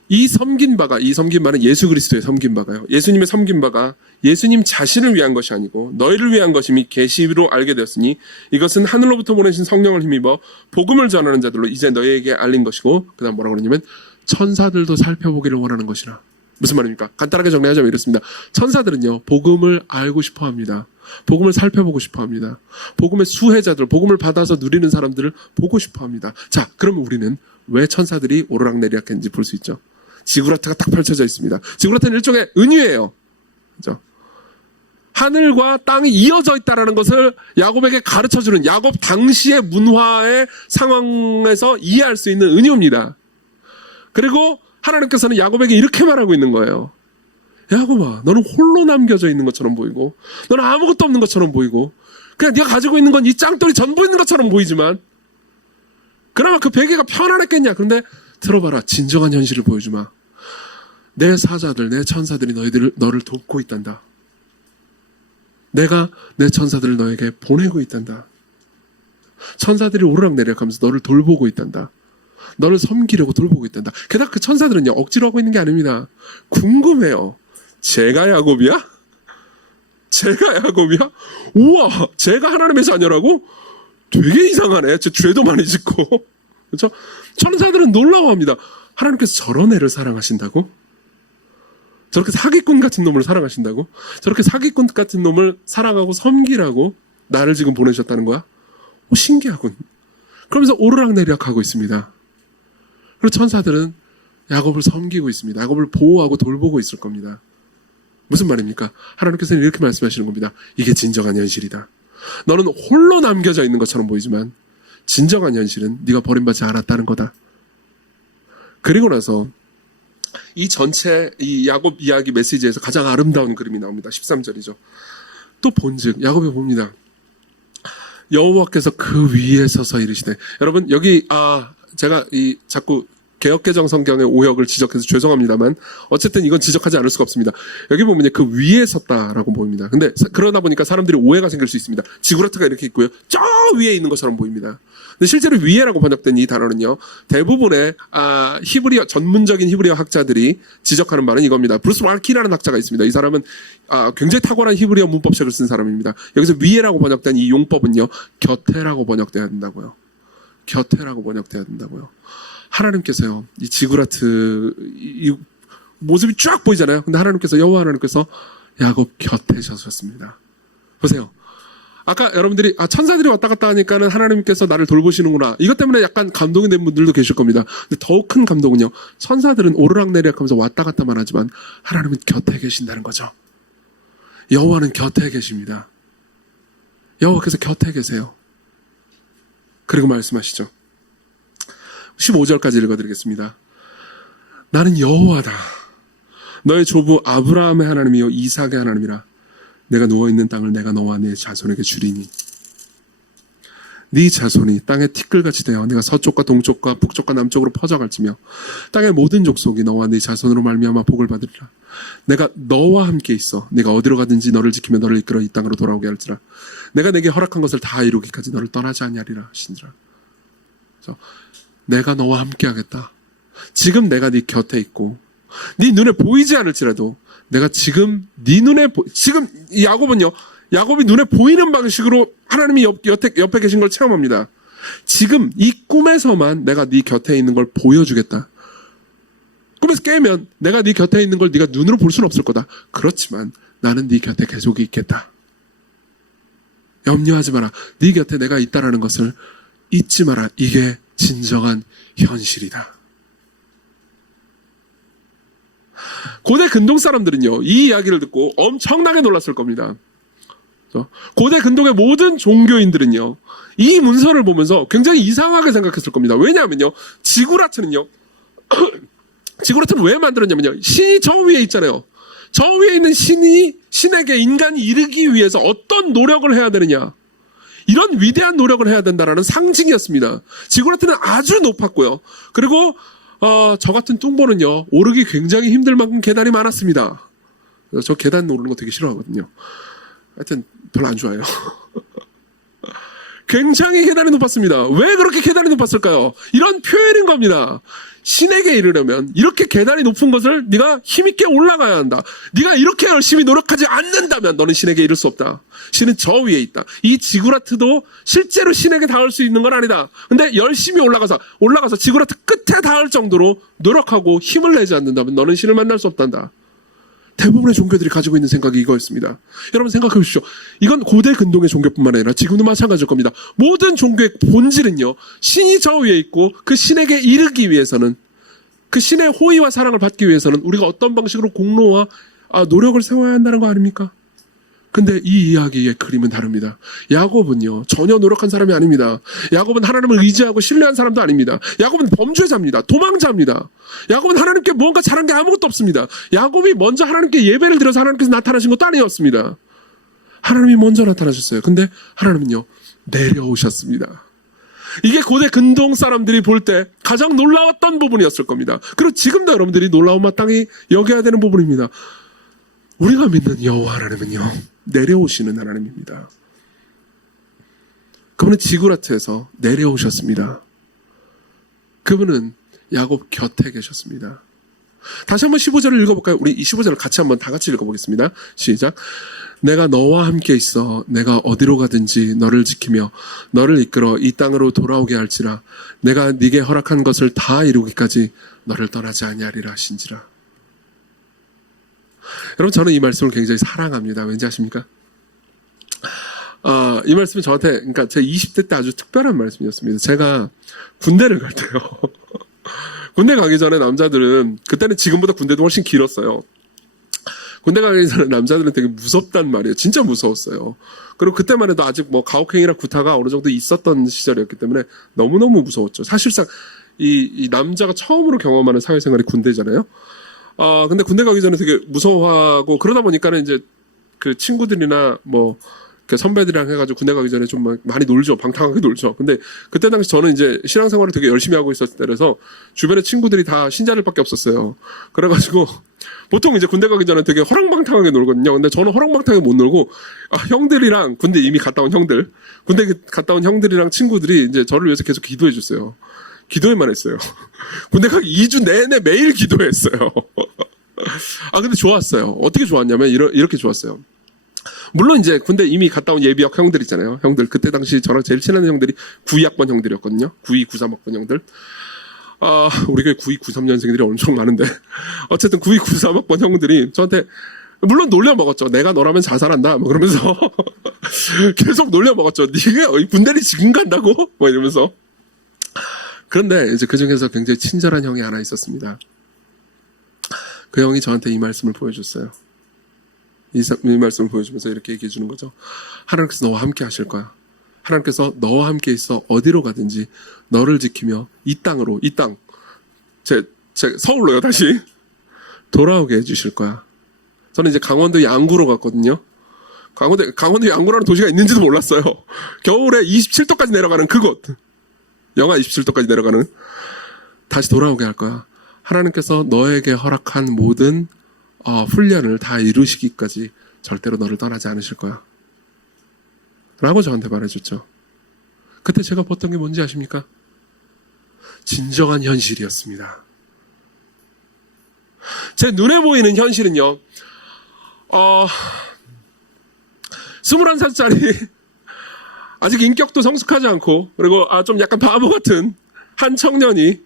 이 섬긴 바는 예수 그리스도의 섬긴 바가요. 예수님의 섬긴 바가 예수님 자신을 위한 것이 아니고 너희를 위한 것임이 계시로 알게 되었으니 이것은 하늘로부터 보내신 성령을 힘입어 복음을 전하는 자들로 이제 너희에게 알린 것이고 그다음 뭐라고 그러냐면 천사들도 살펴보기를 원하는 것이라. 무슨 말입니까? 간단하게 정리하자면 이렇습니다. 천사들은요. 복음을 알고 싶어 합니다. 복음을 살펴보고 싶어 합니다. 복음의 수혜자들, 복음을 받아서 누리는 사람들을 보고 싶어 합니다. 자, 그러면 우리는 왜 천사들이 오르락내리락 했는지 볼 수 있죠. 지구라트가 딱 펼쳐져 있습니다. 지구라트는 일종의 은유예요. 그렇죠? 하늘과 땅이 이어져 있다는 것을 야곱에게 가르쳐주는 야곱 당시의 문화의 상황에서 이해할 수 있는 은유입니다. 그리고 하나님께서는 야곱에게 이렇게 말하고 있는 거예요. 야곱아, 너는 홀로 남겨져 있는 것처럼 보이고 너는 아무것도 없는 것처럼 보이고 그냥 네가 가지고 있는 건 이 짱돌이 전부 있는 것처럼 보이지만 그나마 그 베개가 편안했겠냐. 그런데 들어봐라. 진정한 현실을 보여주마. 내 사자들, 내 천사들이 너를 돕고 있단다. 내가 내 천사들을 너에게 보내고 있단다. 천사들이 오르락내리락하면서 너를 돌보고 있단다. 너를 섬기려고 돌보고 있단다. 게다가 그 천사들은요 억지로 하고 있는 게 아닙니다. 궁금해요. 제가 야곱이야? 우와, 제가 하나님의 자녀라고? 되게 이상하네. 제 죄도 많이 짓고. 그렇죠? 천사들은 놀라워합니다. 하나님께서 저런 애를 사랑하신다고? 저렇게 사기꾼 같은 놈을 사랑하신다고? 저렇게 사기꾼 같은 놈을 사랑하고 섬기라고 나를 지금 보내셨다는 거야? 신기하군. 그러면서 오르락내리락 하고 있습니다. 그리고 천사들은 야곱을 섬기고 있습니다. 야곱을 보호하고 돌보고 있을 겁니다. 무슨 말입니까? 하나님께서는 이렇게 말씀하시는 겁니다. 이게 진정한 현실이다. 너는 홀로 남겨져 있는 것처럼 보이지만 진정한 현실은 네가 버림받지 않았다는 거다. 그리고 나서 이 전체 이 야곱 이야기 메시지에서 가장 아름다운 그림이 나옵니다. 13절이죠. 또 본즉 야곱이 봅니다. 여호와께서 그 위에 서서 이르시되, 여러분 여기 제가 이 자꾸 개역개정 성경의 오역을 지적해서 죄송합니다만 어쨌든 이건 지적하지 않을 수가 없습니다. 여기 보면 그 위에 섰다라고 보입니다. 근데 그러다 보니까 사람들이 오해가 생길 수 있습니다. 지구라트가 이렇게 있고요. 저 위에 있는 것처럼 보입니다. 근데 실제로 위에라고 번역된 이 단어는요, 대부분의 히브리어 전문적인 히브리어 학자들이 지적하는 말은 이겁니다. 브루스 왈키라는 학자가 있습니다. 이 사람은 굉장히 탁월한 히브리어 문법책을 쓴 사람입니다. 여기서 위에라고 번역된 이 용법은요, 곁에라고 번역돼야 된다고요. 곁에라고 번역돼야 된다고요. 하나님께서요, 이 지구라트 이 모습이 쫙 보이잖아요. 근데 하나님께서, 여호와 하나님께서 야곱 곁에 서셨습니다. 보세요. 아까 여러분들이 천사들이 왔다 갔다 하니까는 하나님께서 나를 돌보시는구나, 이것 때문에 약간 감동이 된 분들도 계실 겁니다. 근데 더욱 큰 감동은요, 천사들은 오르락내리락 하면서 왔다 갔다만 하지만 하나님은 곁에 계신다는 거죠. 여호와는 곁에 계십니다. 여호와께서 곁에 계세요. 그리고 말씀하시죠. 15절까지 읽어드리겠습니다. 나는 여호와다. 너의 조부 아브라함의 하나님이요 이삭의 하나님이라. 내가 누워있는 땅을 내가 너와 네 자손에게 주리니 네 자손이 땅의 티끌같이 되어 내가 서쪽과 동쪽과 북쪽과 남쪽으로 퍼져갈지며 땅의 모든 족속이 너와 네 자손으로 말미암아 복을 받으리라. 내가 너와 함께 있어 네가 어디로 가든지 너를 지키며 너를 이끌어 이 땅으로 돌아오게 할지라. 내가 내게 허락한 것을 다 이루기까지 너를 떠나지 아니하리라 하시니라. 그래서 내가 너와 함께 하겠다. 지금 내가 네 곁에 있고 네 눈에 보이지 않을지라도 내가 지금 네 눈에 지금 야곱은요, 야곱이 눈에 보이는 방식으로 하나님이 옆에 계신 걸 체험합니다. 지금 이 꿈에서만 내가 네 곁에 있는 걸 보여주겠다. 꿈에서 깨면 내가 네 곁에 있는 걸 네가 눈으로 볼 수는 없을 거다. 그렇지만 나는 네 곁에 계속 있겠다. 염려하지 마라. 네 곁에 내가 있다라는 것을 잊지 마라. 이게 진정한 현실이다. 고대 근동 사람들은요, 이 이야기를 듣고 엄청나게 놀랐을 겁니다. 고대 근동의 모든 종교인들은요, 이 문서를 보면서 굉장히 이상하게 생각했을 겁니다. 왜냐하면요, 지구라트는요, 지구라트는 왜 만들었냐면요, 신이 저 위에 있잖아요. 저 위에 있는 신에게 인간이 이르기 위해서 어떤 노력을 해야 되느냐, 이런 위대한 노력을 해야 된다라는 상징이었습니다. 지구라트는 아주 높았고요. 그리고 저 같은 뚱보는요, 오르기 굉장히 힘들 만큼 계단이 많았습니다. 저 계단 오르는 거 되게 싫어하거든요. 하여튼 별로 안 좋아해요. 굉장히 계단이 높았습니다. 왜 그렇게 계단이 높았을까요? 이런 표현인 겁니다. 신에게 이르려면 이렇게 계단이 높은 것을 네가 힘있게 올라가야 한다. 네가 이렇게 열심히 노력하지 않는다면 너는 신에게 이를 수 없다. 신은 저 위에 있다. 이 지구라트도 실제로 신에게 닿을 수 있는 건 아니다. 근데 열심히 올라가서 지구라트 끝에 닿을 정도로 노력하고 힘을 내지 않는다면 너는 신을 만날 수 없단다. 대부분의 종교들이 가지고 있는 생각이 이거였습니다. 여러분 생각해 보십시오. 이건 고대 근동의 종교뿐만 아니라 지금도 마찬가지일 겁니다. 모든 종교의 본질은요, 신이 저 위에 있고 그 신에게 이르기 위해서는, 그 신의 호의와 사랑을 받기 위해서는 우리가 어떤 방식으로 공로와 노력을 세워야 한다는 거 아닙니까? 근데 이 이야기의 그림은 다릅니다. 야곱은요, 전혀 노력한 사람이 아닙니다. 야곱은 하나님을 의지하고 신뢰한 사람도 아닙니다. 야곱은 범죄자입니다. 도망자입니다. 야곱은 하나님께 무언가 잘한 게 아무것도 없습니다. 야곱이 먼저 하나님께 예배를 드려서 하나님께서 나타나신 것도 아니었습니다. 하나님이 먼저 나타나셨어요. 근데 하나님은요, 내려오셨습니다. 이게 고대 근동 사람들이 볼 때 가장 놀라웠던 부분이었을 겁니다. 그리고 지금도 여러분들이 놀라운 마땅히 여겨야 되는 부분입니다. 우리가 믿는 여호와 하나님은요, 내려오시는 하나님입니다. 그분은 지구라트에서 내려오셨습니다. 그분은 야곱 곁에 계셨습니다. 다시 한번 15절을 읽어볼까요? 우리 이 15절을 같이 한번 다 같이 읽어보겠습니다. 시작. 내가 너와 함께 있어 내가 어디로 가든지 너를 지키며 너를 이끌어 이 땅으로 돌아오게 할지라. 내가 네게 허락한 것을 다 이루기까지 너를 떠나지 아니하리라 하신지라. 여러분, 저는 이 말씀을 굉장히 사랑합니다. 왠지 아십니까? 이 말씀은 저한테, 그러니까 제 20대 때 아주 특별한 말씀이었습니다. 제가 군대를 갈 때요. 군대 가기 전에 남자들은, 그때는 지금보다 군대도 훨씬 길었어요. 군대 가기 전에 남자들은 되게 무섭단 말이에요. 진짜 무서웠어요. 그리고 그때만 해도 아직 뭐 가혹행위나 구타가 어느 정도 있었던 시절이었기 때문에 너무너무 무서웠죠. 사실상 이 남자가 처음으로 경험하는 사회생활이 군대잖아요. 근데 군대 가기 전에 되게 무서워하고 그러다 보니까는 이제 그 친구들이나 뭐 선배들이랑 해가지고 군대 가기 전에 좀 많이 놀죠. 방탕하게 놀죠. 근데 그때 당시 저는 이제 신앙생활을 되게 열심히 하고 있었을 때라서 주변에 친구들이 다 신자들밖에 없었어요. 그래가지고 보통 이제 군대 가기 전에 되게 허랑방탕하게 놀거든요. 근데 저는 허랑방탕하게 못 놀고 형들이랑 군대 이미 갔다 온 형들, 군대 갔다 온 형들이랑 친구들이 이제 저를 위해서 계속 기도해 줬어요. 기도해만 했어요. 군대 가기 2주 내내 매일 기도했어요. 근데 좋았어요. 어떻게 좋았냐면 이렇게 좋았어요. 물론 이제 군대 이미 갔다 온 예비역 형들 있잖아요. 형들 그때 당시 저랑 제일 친한 형들이 92학번 형들이었거든요. 92, 93학번 형들. 우리 교회 92, 93년생들이 엄청 많은데 어쨌든 92, 93학번 형들이 저한테 물론 놀려 먹었죠. 내가 너라면 자살한다. 뭐 그러면서 계속 놀려 먹었죠. 네가 군대를 지금 간다고? 뭐 이러면서. 그런데 이제 그 중에서 굉장히 친절한 형이 하나 있었습니다. 그 형이 저한테 이 말씀을 보여줬어요. 이 말씀을 보여주면서 이렇게 얘기해 주는 거죠. 하나님께서 너와 함께 하실 거야. 하나님께서 너와 함께 있어 어디로 가든지 너를 지키며 이 땅으로, 이 땅, 제 서울로요, 다시 돌아오게 해주실 거야. 저는 이제 강원도 양구로 갔거든요. 강원도 양구라는 도시가 있는지도 몰랐어요. 겨울에 27도까지 내려가는 그곳. 영하 27도까지 내려가는. 다시 돌아오게 할 거야. 하나님께서 너에게 허락한 모든 훈련을 다 이루시기까지 절대로 너를 떠나지 않으실 거야. 라고 저한테 말해줬죠. 그때 제가 봤던 게 뭔지 아십니까? 진정한 현실이었습니다. 제 눈에 보이는 현실은요, 21살짜리 아직 인격도 성숙하지 않고 그리고 좀 약간 바보 같은 한 청년이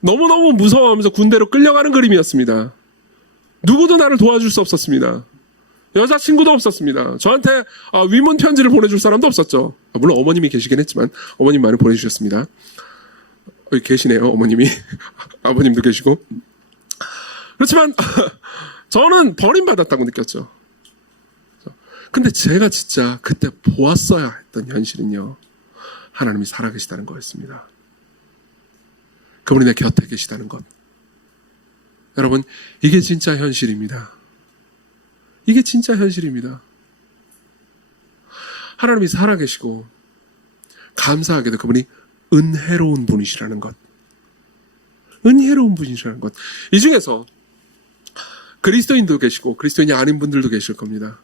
너무너무 무서워하면서 군대로 끌려가는 그림이었습니다. 누구도 나를 도와줄 수 없었습니다. 여자친구도 없었습니다. 저한테 위문 편지를 보내줄 사람도 없었죠. 물론 어머님이 계시긴 했지만 어머님 많이 보내주셨습니다. 여기 계시네요, 어머님이. 아버님도 계시고. 그렇지만 저는 버림받았다고 느꼈죠. 근데 제가 진짜 그때 보았어야 했던 현실은요, 하나님이 살아계시다는 거였습니다. 그분이 내 곁에 계시다는 것. 여러분, 이게 진짜 현실입니다. 이게 진짜 현실입니다. 하나님이 살아계시고 감사하게도 그분이 은혜로운 분이시라는 것. 은혜로운 분이시라는 것. 이 중에서 그리스도인도 계시고 그리스도인이 아닌 분들도 계실 겁니다.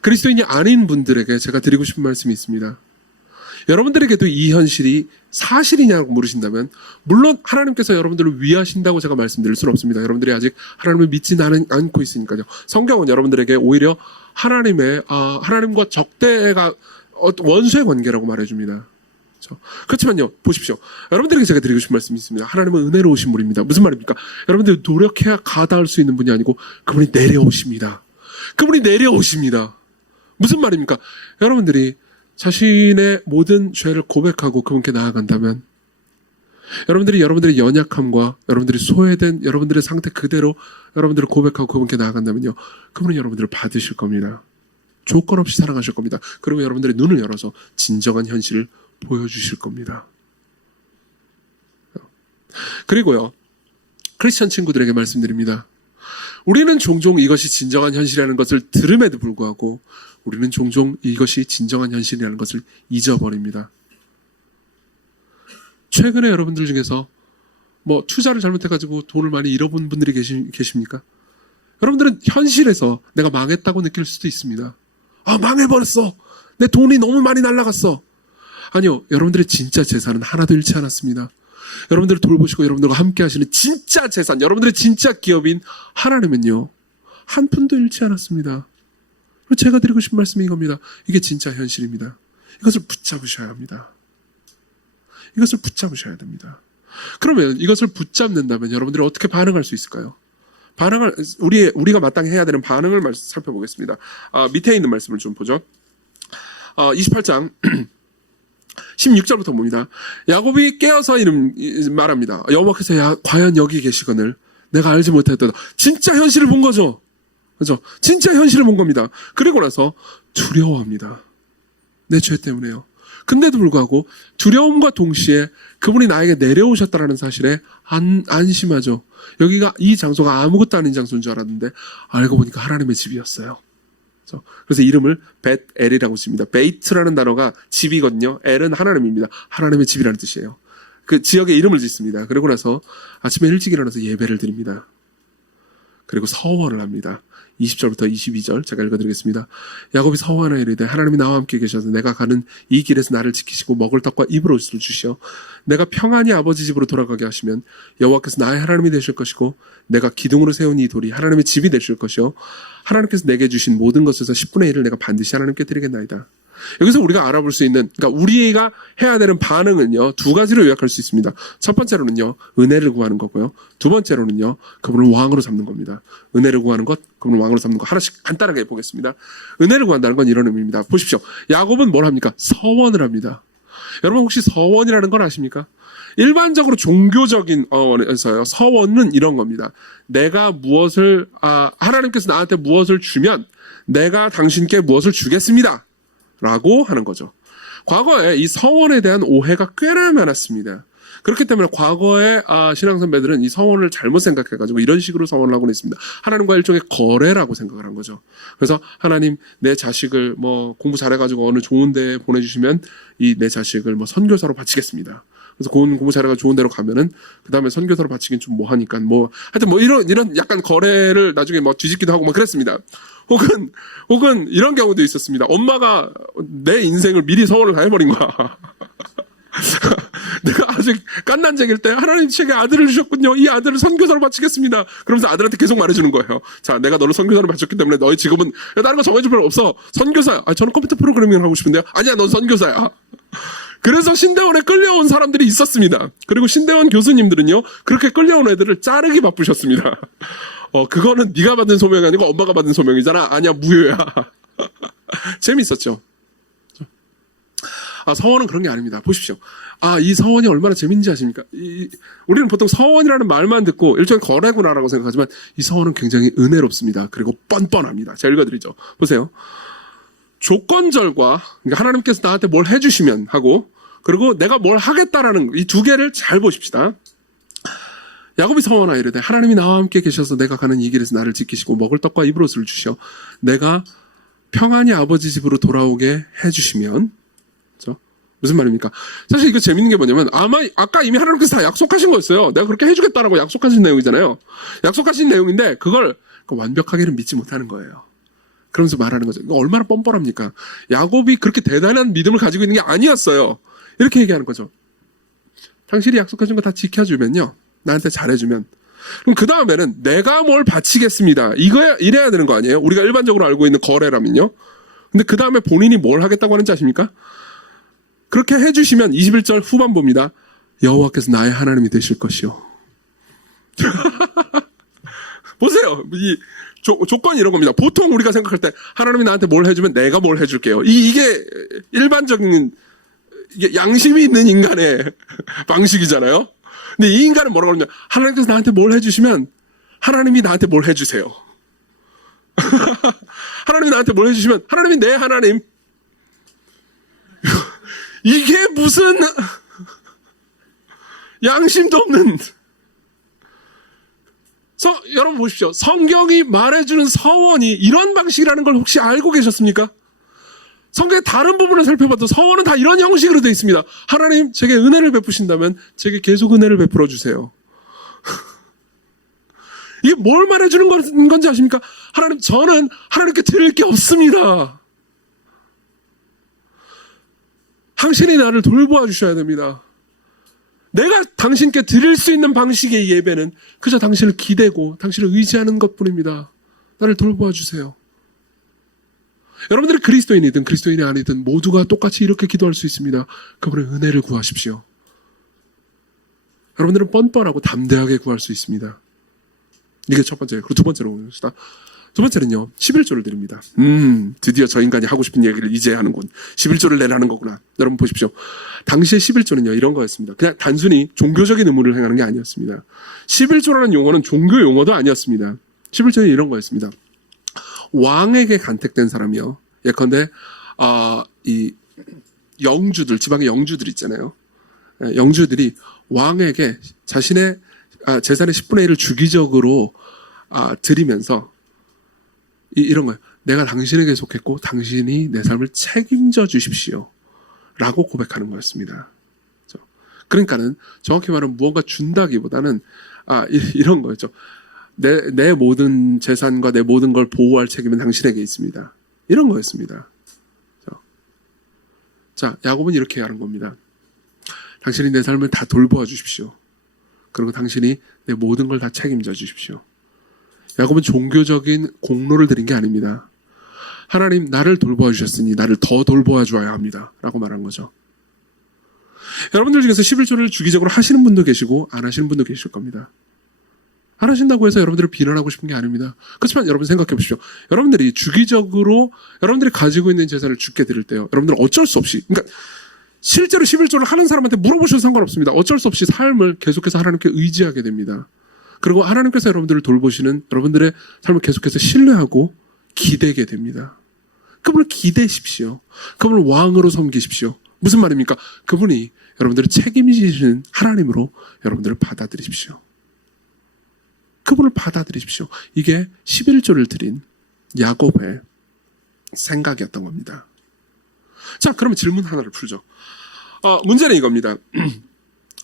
그리스도인이 아닌 분들에게 제가 드리고 싶은 말씀이 있습니다. 여러분들에게도 이 현실이 사실이냐고 물으신다면 물론 하나님께서 여러분들을 위하신다고 제가 말씀드릴 수는 없습니다. 여러분들이 아직 하나님을 믿지 않고 있으니까요. 성경은 여러분들에게 오히려 하나님과 적대가 원수의 관계라고 말해줍니다. 그렇지만요, 보십시오. 여러분들에게 제가 드리고 싶은 말씀이 있습니다. 하나님은 은혜로우신 분입니다. 무슨 말입니까? 여러분들이 노력해야 가닿을 수 있는 분이 아니고 그분이 내려오십니다. 그분이 내려오십니다. 무슨 말입니까? 여러분들이 자신의 모든 죄를 고백하고 그분께 나아간다면 여러분들이 여러분들의 연약함과 여러분들이 소외된 여러분들의 상태 그대로 여러분들을 고백하고 그분께 나아간다면요, 그분은 여러분들을 받으실 겁니다. 조건 없이 사랑하실 겁니다. 그리고 여러분들의 눈을 열어서 진정한 현실을 보여주실 겁니다. 그리고요, 크리스천 친구들에게 말씀드립니다. 우리는 종종 이것이 진정한 현실이라는 것을 들음에도 불구하고 우리는 종종 이것이 진정한 현실이라는 것을 잊어버립니다. 최근에 여러분들 중에서 뭐 투자를 잘못해가지고 돈을 많이 잃어본 분들이 계십니까? 여러분들은 현실에서 내가 망했다고 느낄 수도 있습니다. 망해버렸어. 내 돈이 너무 많이 날아갔어. 아니요, 여러분들의 진짜 재산은 하나도 잃지 않았습니다. 여러분들을 돌보시고 여러분들과 함께 하시는 진짜 재산, 여러분들의 진짜 기업인 하나님은요, 한 푼도 잃지 않았습니다. 그리고 제가 드리고 싶은 말씀이 이겁니다. 이게 진짜 현실입니다. 이것을 붙잡으셔야 합니다. 이것을 붙잡으셔야 됩니다. 그러면 이것을 붙잡는다면 여러분들이 어떻게 반응할 수 있을까요? 우리가 마땅히 해야 되는 반응을 살펴보겠습니다. 밑에 있는 말씀을 좀 보죠. 28장 16절부터 봅니다. 야곱이 깨어서 말합니다. 여호와께서 과연 여기 계시거늘 내가 알지 못했다. 진짜 현실을 본 거죠. 그죠? 진짜 현실을 본 겁니다. 그리고 나서 두려워합니다. 내 죄 때문에요. 근데도 불구하고 두려움과 동시에 그분이 나에게 내려오셨다라는 사실에 안심하죠. 여기가 이 장소가 아무것도 아닌 장소인 줄 알았는데 알고 보니까 하나님의 집이었어요. 그래서 이름을 벳엘이라고 씁니다. 베이트라는 단어가 집이거든요. 엘은 하나님입니다. 하나님의 집이라는 뜻이에요. 그 지역의 이름을 짓습니다. 그리고 나서 아침에 일찍 일어나서 예배를 드립니다. 그리고 서원을 합니다. 20절부터 22절 제가 읽어드리겠습니다. 야곱이 서원하여 이르되 하나님이 나와 함께 계셔서 내가 가는 이 길에서 나를 지키시고 먹을 떡과 입을 옷을 주시어 내가 평안히 아버지 집으로 돌아가게 하시면 여호와께서 나의 하나님이 되실 것이고 내가 기둥으로 세운 이 돌이 하나님의 집이 되실 것이요 하나님께서 내게 주신 모든 것에서 10분의 1을 내가 반드시 하나님께 드리겠나이다. 여기서 우리가 알아볼 수 있는, 그러니까 우리가 해야 되는 반응은요, 두 가지로 요약할 수 있습니다. 첫 번째로는요, 은혜를 구하는 거고요. 두 번째로는요, 그분을 왕으로 삼는 겁니다. 은혜를 구하는 것, 그분을 왕으로 삼는 것. 하나씩 간단하게 보겠습니다. 은혜를 구한다는 건 이런 의미입니다. 보십시오. 야곱은 뭘 합니까? 서원을 합니다. 여러분 혹시 서원이라는 걸 아십니까? 일반적으로 종교적인 어원에서요, 서원은 이런 겁니다. 내가 무엇을, 하나님께서 나한테 무엇을 주면 내가 당신께 무엇을 주겠습니다. 라고 하는 거죠. 과거에 이 서원에 대한 오해가 꽤나 많았습니다. 그렇기 때문에 과거에 신앙 선배들은 이 서원을 잘못 생각해가지고 이런 식으로 서원을 하고는 있습니다. 하나님과 일종의 거래라고 생각을 한 거죠. 그래서 하나님 내 자식을 뭐 공부 잘해가지고 어느 좋은 데 보내주시면 이 내 자식을 뭐 선교사로 바치겠습니다. 그래서 공부 잘해가지고 좋은 데로 가면은 그 다음에 선교사로 바치긴 좀 뭐 하니까 뭐 하여튼 뭐 이런 약간 거래를 나중에 뭐 뒤집기도 하고 뭐 그랬습니다. 혹은 이런 경우도 있었습니다. 엄마가 내 인생을 미리 서원을 다 해버린 거야. 내가 아직 깐난쟁일 때 하나님 제게 아들을 주셨군요. 이 아들을 선교사로 바치겠습니다. 그러면서 아들한테 계속 말해주는 거예요. 자, 내가 너를 선교사로 바쳤기 때문에 너의 직업은 다른 거 정해줄 필요 없어. 선교사야. 저는 컴퓨터 프로그래밍을 하고 싶은데요. 아니야, 넌 선교사야. 그래서 신대원에 끌려온 사람들이 있었습니다. 그리고 신대원 교수님들은요, 그렇게 끌려온 애들을 자르기 바쁘셨습니다. 그거는 네가 받은 소명이 아니고 엄마가 받은 소명이잖아. 아니야, 무효야. 재밌었죠. 서원은 그런 게 아닙니다. 보십시오. 이 서원이 얼마나 재밌는지 아십니까? 우리는 보통 서원이라는 말만 듣고 일종의 거래구나라고 생각하지만 이 서원은 굉장히 은혜롭습니다. 그리고 뻔뻔합니다. 제가 읽어드리죠. 보세요. 조건절과, 그러니까 하나님께서 나한테 뭘 해주시면 하고, 그리고 내가 뭘 하겠다라는 이 두 개를 잘 보십시다. 야곱이 서원하여 이르되 하나님이 나와 함께 계셔서 내가 가는 이 길에서 나를 지키시고 먹을 떡과 입을 옷을 주시어 내가 평안히 아버지 집으로 돌아오게 해주시면, 그렇죠? 무슨 말입니까? 사실 이거 재밌는 게 뭐냐면 아까 이미 하나님께서 다 약속하신 거였어요. 내가 그렇게 해주겠다라고 약속하신 내용이잖아요. 약속하신 내용인데 그걸 완벽하게는 믿지 못하는 거예요. 그러면서 말하는 거죠. 이거 얼마나 뻔뻔합니까? 야곱이 그렇게 대단한 믿음을 가지고 있는 게 아니었어요. 이렇게 얘기하는 거죠. 당신이 약속하신 거 다 지켜주면요, 나한테 잘해주면, 그럼 그 다음에는 내가 뭘 바치겠습니다. 이래야 되는 거 아니에요? 우리가 일반적으로 알고 있는 거래라면요. 근데 그 다음에 본인이 뭘 하겠다고 하는지 아십니까? 그렇게 해주시면 21절 후반 봅니다. 여호와께서 나의 하나님이 되실 것이요. 보세요. 이 조건이 이런 겁니다. 보통 우리가 생각할 때 하나님이 나한테 뭘 해주면 내가 뭘 해줄게요. 이게 일반적인 이게 양심이 있는 인간의 방식이잖아요. 근데 이 인간은 뭐라고 그러냐? 하나님께서 나한테 뭘 해주시면 하나님이 나한테 뭘 해주세요. 하나님이 나한테 뭘 해주시면 하나님이 내 하나님. 이게 무슨 양심도 없는. 여러분 보십시오. 성경이 말해주는 서원이 이런 방식이라는 걸 혹시 알고 계셨습니까? 성경의 다른 부분을 살펴봐도 서원은 다 이런 형식으로 되어 있습니다. 하나님, 제게 은혜를 베푸신다면 제게 계속 은혜를 베풀어 주세요. 이게 뭘 말해주는 건지 아십니까? 하나님, 저는 하나님께 드릴 게 없습니다. 당신이 나를 돌보아 주셔야 됩니다. 내가 당신께 드릴 수 있는 방식의 예배는 그저 당신을 기대고 당신을 의지하는 것뿐입니다. 나를 돌보아 주세요. 여러분들이 그리스도인이든 그리스도인이 아니든 모두가 똑같이 이렇게 기도할 수 있습니다. 그분의 은혜를 구하십시오. 여러분들은 뻔뻔하고 담대하게 구할 수 있습니다. 이게 첫 번째예요. 그리고 두 번째로 봅시다. 두 번째는요, 11조를 드립니다. 드디어 저 인간이 하고 싶은 얘기를 이제 하는군. 11조를 내라는 거구나. 여러분 보십시오. 당시의 11조는요, 이런 거였습니다. 그냥 단순히 종교적인 의무를 행하는 게 아니었습니다. 11조라는 용어는 종교 용어도 아니었습니다. 11조는 이런 거였습니다. 왕에게 간택된 사람이요. 예컨대 이 영주들, 지방의 영주들 있잖아요. 영주들이 왕에게 자신의 재산의 10분의 1을 주기적으로 드리면서 이런 거예요. 내가 당신에게 속했고 당신이 내 삶을 책임져 주십시오. 라고 고백하는 거였습니다. 그러니까는 정확히 말하면 무언가 준다기보다는 이런 거였죠. 내 모든 재산과 내 모든 걸 보호할 책임은 당신에게 있습니다. 이런 거였습니다. 자, 야곱은 이렇게 하는 겁니다. 당신이 내 삶을 다 돌보아 주십시오. 그리고 당신이 내 모든 걸 다 책임져 주십시오. 야곱은 종교적인 공로를 드린 게 아닙니다. 하나님, 나를 돌보아 주셨으니 나를 더 돌보아 주어야 합니다. 라고 말한 거죠. 여러분들 중에서 11조를 주기적으로 하시는 분도 계시고 안 하시는 분도 계실 겁니다. 안 하신다고 해서 여러분들을 비난하고 싶은 게 아닙니다. 그렇지만 여러분 생각해 보십시오. 여러분들이 주기적으로 여러분들이 가지고 있는 재산을 주께 드릴 때요. 여러분들은 어쩔 수 없이, 그러니까 실제로 11조를 하는 사람한테 물어보셔도 상관없습니다. 어쩔 수 없이 삶을 계속해서 하나님께 의지하게 됩니다. 그리고 하나님께서 여러분들을 돌보시는 여러분들의 삶을 계속해서 신뢰하고 기대게 됩니다. 그분을 기대십시오. 그분을 왕으로 섬기십시오. 무슨 말입니까? 그분이 여러분들을 책임지시는 하나님으로 여러분들을 받아들이십시오. 그분을 받아들이십시오. 이게 11조를 드린 야곱의 생각이었던 겁니다. 자, 그러면 질문 하나를 풀죠. 문제는 이겁니다.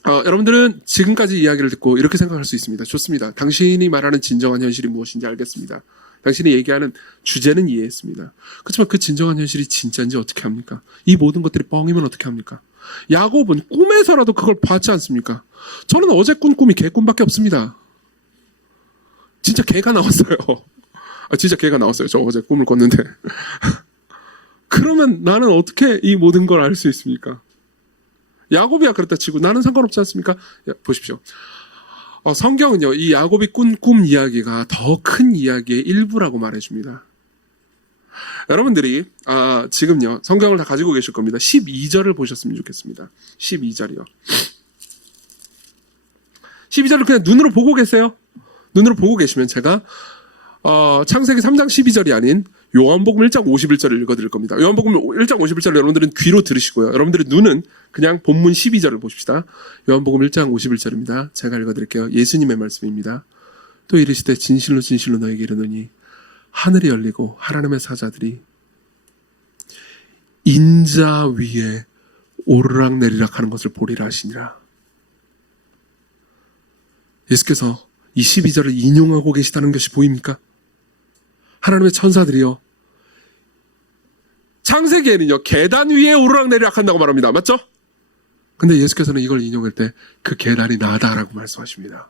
여러분들은 지금까지 이야기를 듣고 이렇게 생각할 수 있습니다. 좋습니다. 당신이 말하는 진정한 현실이 무엇인지 알겠습니다. 당신이 얘기하는 주제는 이해했습니다. 그렇지만 그 진정한 현실이 진짜인지 어떻게 합니까? 이 모든 것들이 뻥이면 어떻게 합니까? 야곱은 꿈에서라도 그걸 봤지 않습니까? 저는 어제 꾼 꿈이 개꿈밖에 없습니다. 진짜 개가 나왔어요. 진짜 개가 나왔어요. 저 어제 꿈을 꿨는데. 그러면 나는 어떻게 이 모든 걸 알 수 있습니까? 야곱이야 그렇다 치고 나는 상관없지 않습니까? 보십시오. 성경은요, 이 야곱이 꾼 꿈 이야기가 더 큰 이야기의 일부라고 말해줍니다. 여러분들이 지금요 성경을 다 가지고 계실 겁니다. 12절을 보셨으면 좋겠습니다. 12절이요. 12절을 그냥 눈으로 보고 계세요. 눈으로 보고 계시면 제가 창세기 3장 12절이 아닌 요한복음 1장 51절을 읽어드릴 겁니다. 요한복음 1장 51절을 여러분들은 귀로 들으시고요. 여러분들의 눈은 그냥 본문 12절을 보십시다. 요한복음 1장 51절입니다. 제가 읽어드릴게요. 예수님의 말씀입니다. 또 이르시되 진실로 진실로 너에게 이르노니 하늘이 열리고 하나님의 사자들이 인자 위에 오르락내리락 하는 것을 보리라 하시니라. 예수께서 이 12절을 인용하고 계시다는 것이 보입니까? 하나님의 천사들이요, 창세기에는요 계단 위에 오르락내리락 한다고 말합니다. 맞죠? 근데 예수께서는 이걸 인용할 때 그 계단이 나다라고 말씀하십니다.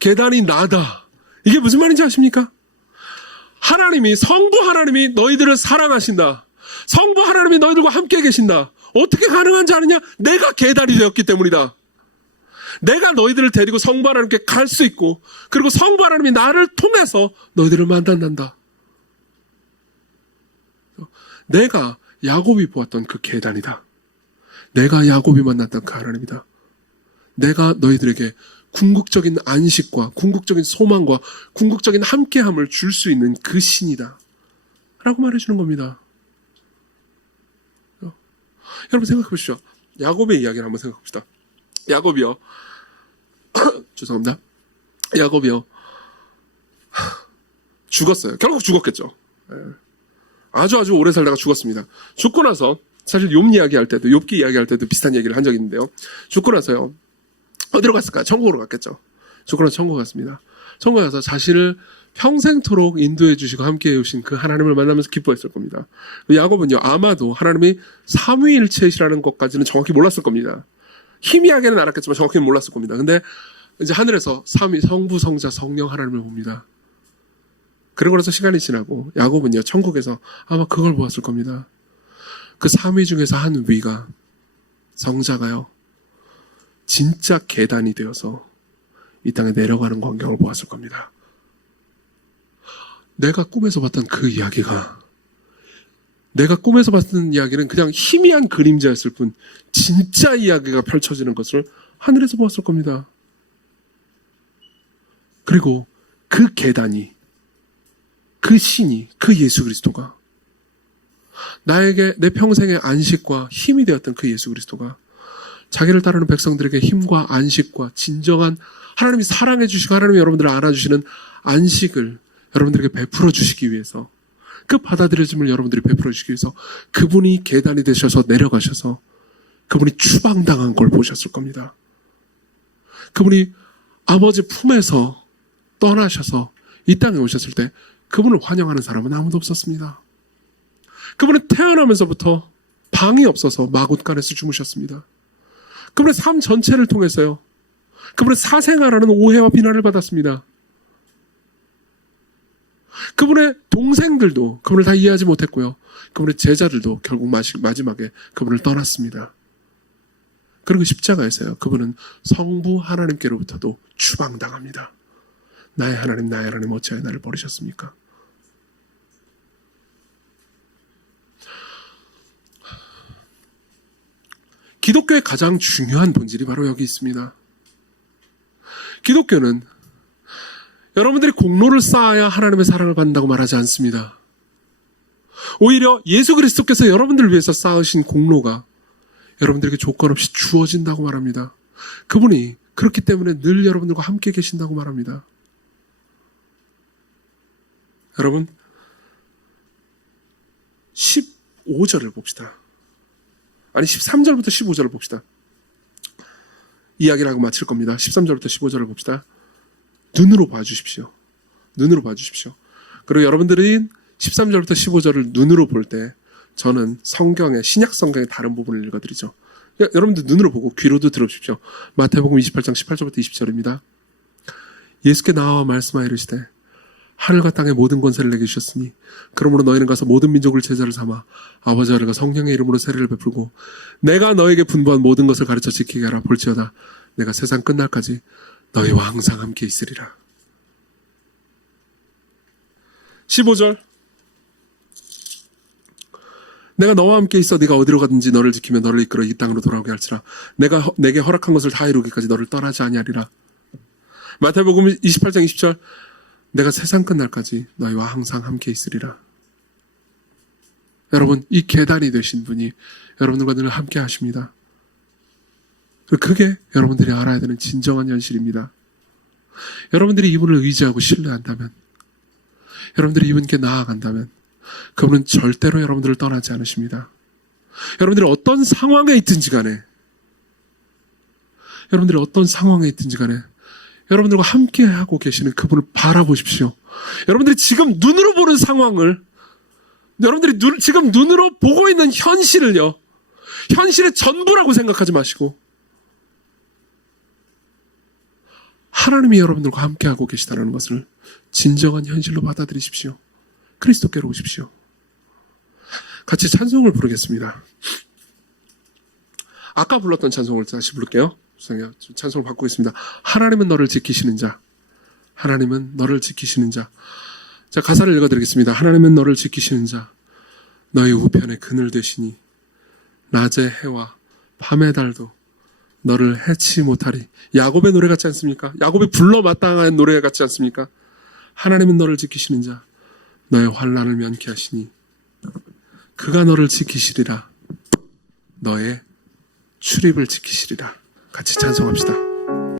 계단이 나다. 이게 무슨 말인지 아십니까? 하나님이, 성부 하나님이 너희들을 사랑하신다. 성부 하나님이 너희들과 함께 계신다. 어떻게 가능한지 아느냐? 내가 계단이 되었기 때문이다. 내가 너희들을 데리고 성부 하나님께 갈 수 있고, 그리고 성부 하나님이 나를 통해서 너희들을 만난단다. 내가 야곱이 보았던 그 계단이다. 내가 야곱이 만났던 그 하나님이다. 내가 너희들에게 궁극적인 안식과 궁극적인 소망과 궁극적인 함께함을 줄 수 있는 그 신이다. 라고 말해주는 겁니다. 여러분 생각해 보십시오. 야곱의 이야기를 한번 생각해 봅시다. 야곱이요. 죄송합니다. 야곱이요. 죽었어요. 결국 죽었겠죠. 아주 오래 살다가 죽었습니다. 죽고 나서 사실 욥 이야기할 때도, 욥기 이야기할 때도 비슷한 얘기를 한 적이 있는데요. 죽고 나서요. 어디로 갔을까요? 천국으로 갔겠죠. 죽고 나서 천국 갔습니다. 천국에 가서 자신을 평생토록 인도해 주시고 함께해 오신 그 하나님을 만나면서 기뻐했을 겁니다. 야곱은요, 아마도 하나님이 삼위일체이시라는 것까지는 정확히 몰랐을 겁니다. 희미하게는 알았겠지만 정확히는 몰랐을 겁니다. 근데 이제 하늘에서 삼위, 성부, 성자, 성령 하나님을 봅니다. 그러고 나서 시간이 지나고 야곱은요, 천국에서 아마 그걸 보았을 겁니다. 그 삼위 중에서 한 위가, 성자가요, 진짜 계단이 되어서 이 땅에 내려가는 광경을 보았을 겁니다. 내가 꿈에서 봤던 그 이야기가, 내가 꿈에서 봤던 이야기는 그냥 희미한 그림자였을 뿐 진짜 이야기가 펼쳐지는 것을 하늘에서 보았을 겁니다. 그리고 그 계단이 그 신이, 그 예수 그리스도가, 나에게 내 평생의 안식과 힘이 되었던 그 예수 그리스도가 자기를 따르는 백성들에게 힘과 안식과 진정한 하나님이 사랑해 주시고 하나님이 여러분들을 안아주시는 안식을 여러분들에게 베풀어 주시기 위해서, 그 받아들여짐을 여러분들이 베풀어 주시기 위해서 그분이 계단이 되셔서 내려가셔서 그분이 추방당한 걸 보셨을 겁니다. 그분이 아버지 품에서 떠나셔서 이 땅에 오셨을 때 그분을 환영하는 사람은 아무도 없었습니다. 그분은 태어나면서부터 방이 없어서 마굿간에서 주무셨습니다. 그분의 삶 전체를 통해서요, 그분의 사생아라는 오해와 비난을 받았습니다. 그분의 동생들도 그분을 다 이해하지 못했고요, 그분의 제자들도 결국 마지막에 그분을 떠났습니다. 그리고 십자가에서요, 그분은 성부 하나님께로부터도 추방당합니다. 나의 하나님 어찌하여 나를 버리셨습니까? 기독교의 가장 중요한 본질이 바로 여기 있습니다. 기독교는 여러분들이 공로를 쌓아야 하나님의 사랑을 받는다고 말하지 않습니다. 오히려 예수 그리스도께서 여러분들을 위해서 쌓으신 공로가 여러분들에게 조건 없이 주어진다고 말합니다. 그분이 그렇기 때문에 늘 여러분들과 함께 계신다고 말합니다. 여러분, 15절을 봅시다. 아니, 13절부터 15절을 봅시다. 이야기를 하고 마칠 겁니다. 13절부터 15절을 봅시다. 눈으로 봐주십시오. 눈으로 봐주십시오. 그리고 여러분들이 13절부터 15절을 눈으로 볼 때 저는 성경의, 신약 성경의 다른 부분을 읽어드리죠. 여러분들 눈으로 보고 귀로도 들어주십시오. 마태복음 28장 18절부터 20절입니다. 예수께 나와 말씀하여 이르시되 하늘과 땅의 모든 권세를 내게 주셨으니 그러므로 너희는 가서 모든 민족을 제자를 삼아 아버지와 아들과 성령의 이름으로 세례를 베풀고 내가 너에게 분부한 모든 것을 가르쳐 지키게 하라. 볼지어다 내가 세상 끝날까지 너희와 항상 함께 있으리라. 15절, 내가 너와 함께 있어 네가 어디로 가든지 너를 지키며 너를 이끌어 이 땅으로 돌아오게 할지라. 내가 내게 허락한 것을 다 이루기까지 너를 떠나지 아니하리라. 마태복음 28장 20절, 내가 세상 끝날까지 너희와 항상 함께 있으리라. 여러분, 이 계단이 되신 분이 여러분들과 늘 함께 하십니다. 그게 여러분들이 알아야 되는 진정한 현실입니다. 여러분들이 이분을 의지하고 신뢰한다면, 여러분들이 이분께 나아간다면 그분은 절대로 여러분들을 떠나지 않으십니다. 여러분들이 어떤 상황에 있든지 간에, 여러분들이 어떤 상황에 있든지 간에 여러분들과 함께하고 계시는 그분을 바라보십시오. 여러분들이 지금 눈으로 보는 상황을, 여러분들이 지금 눈으로 보고 있는 현실을요, 현실의 전부라고 생각하지 마시고 하나님이 여러분들과 함께하고 계시다는 것을 진정한 현실로 받아들이십시오. 그리스도께로 오십시오. 같이 찬송을 부르겠습니다. 아까 불렀던 찬송을 다시 부를게요. 찬송을 바꾸겠습니다. 하나님은 너를 지키시는 자. 하나님은 너를 지키시는 자. 자, 가사를 읽어드리겠습니다. 하나님은 너를 지키시는 자. 너희 우편에 그늘 되시니 낮의 해와 밤의 달도 너를 해치 못하리. 야곱의 노래 같지 않습니까? 야곱이 불러 마땅한 노래 같지 않습니까? 하나님은 너를 지키시는 자. 너의 환난을 면케 하시니 그가 너를 지키시리라. 너의 출입을 지키시리라. 같이 찬송합시다.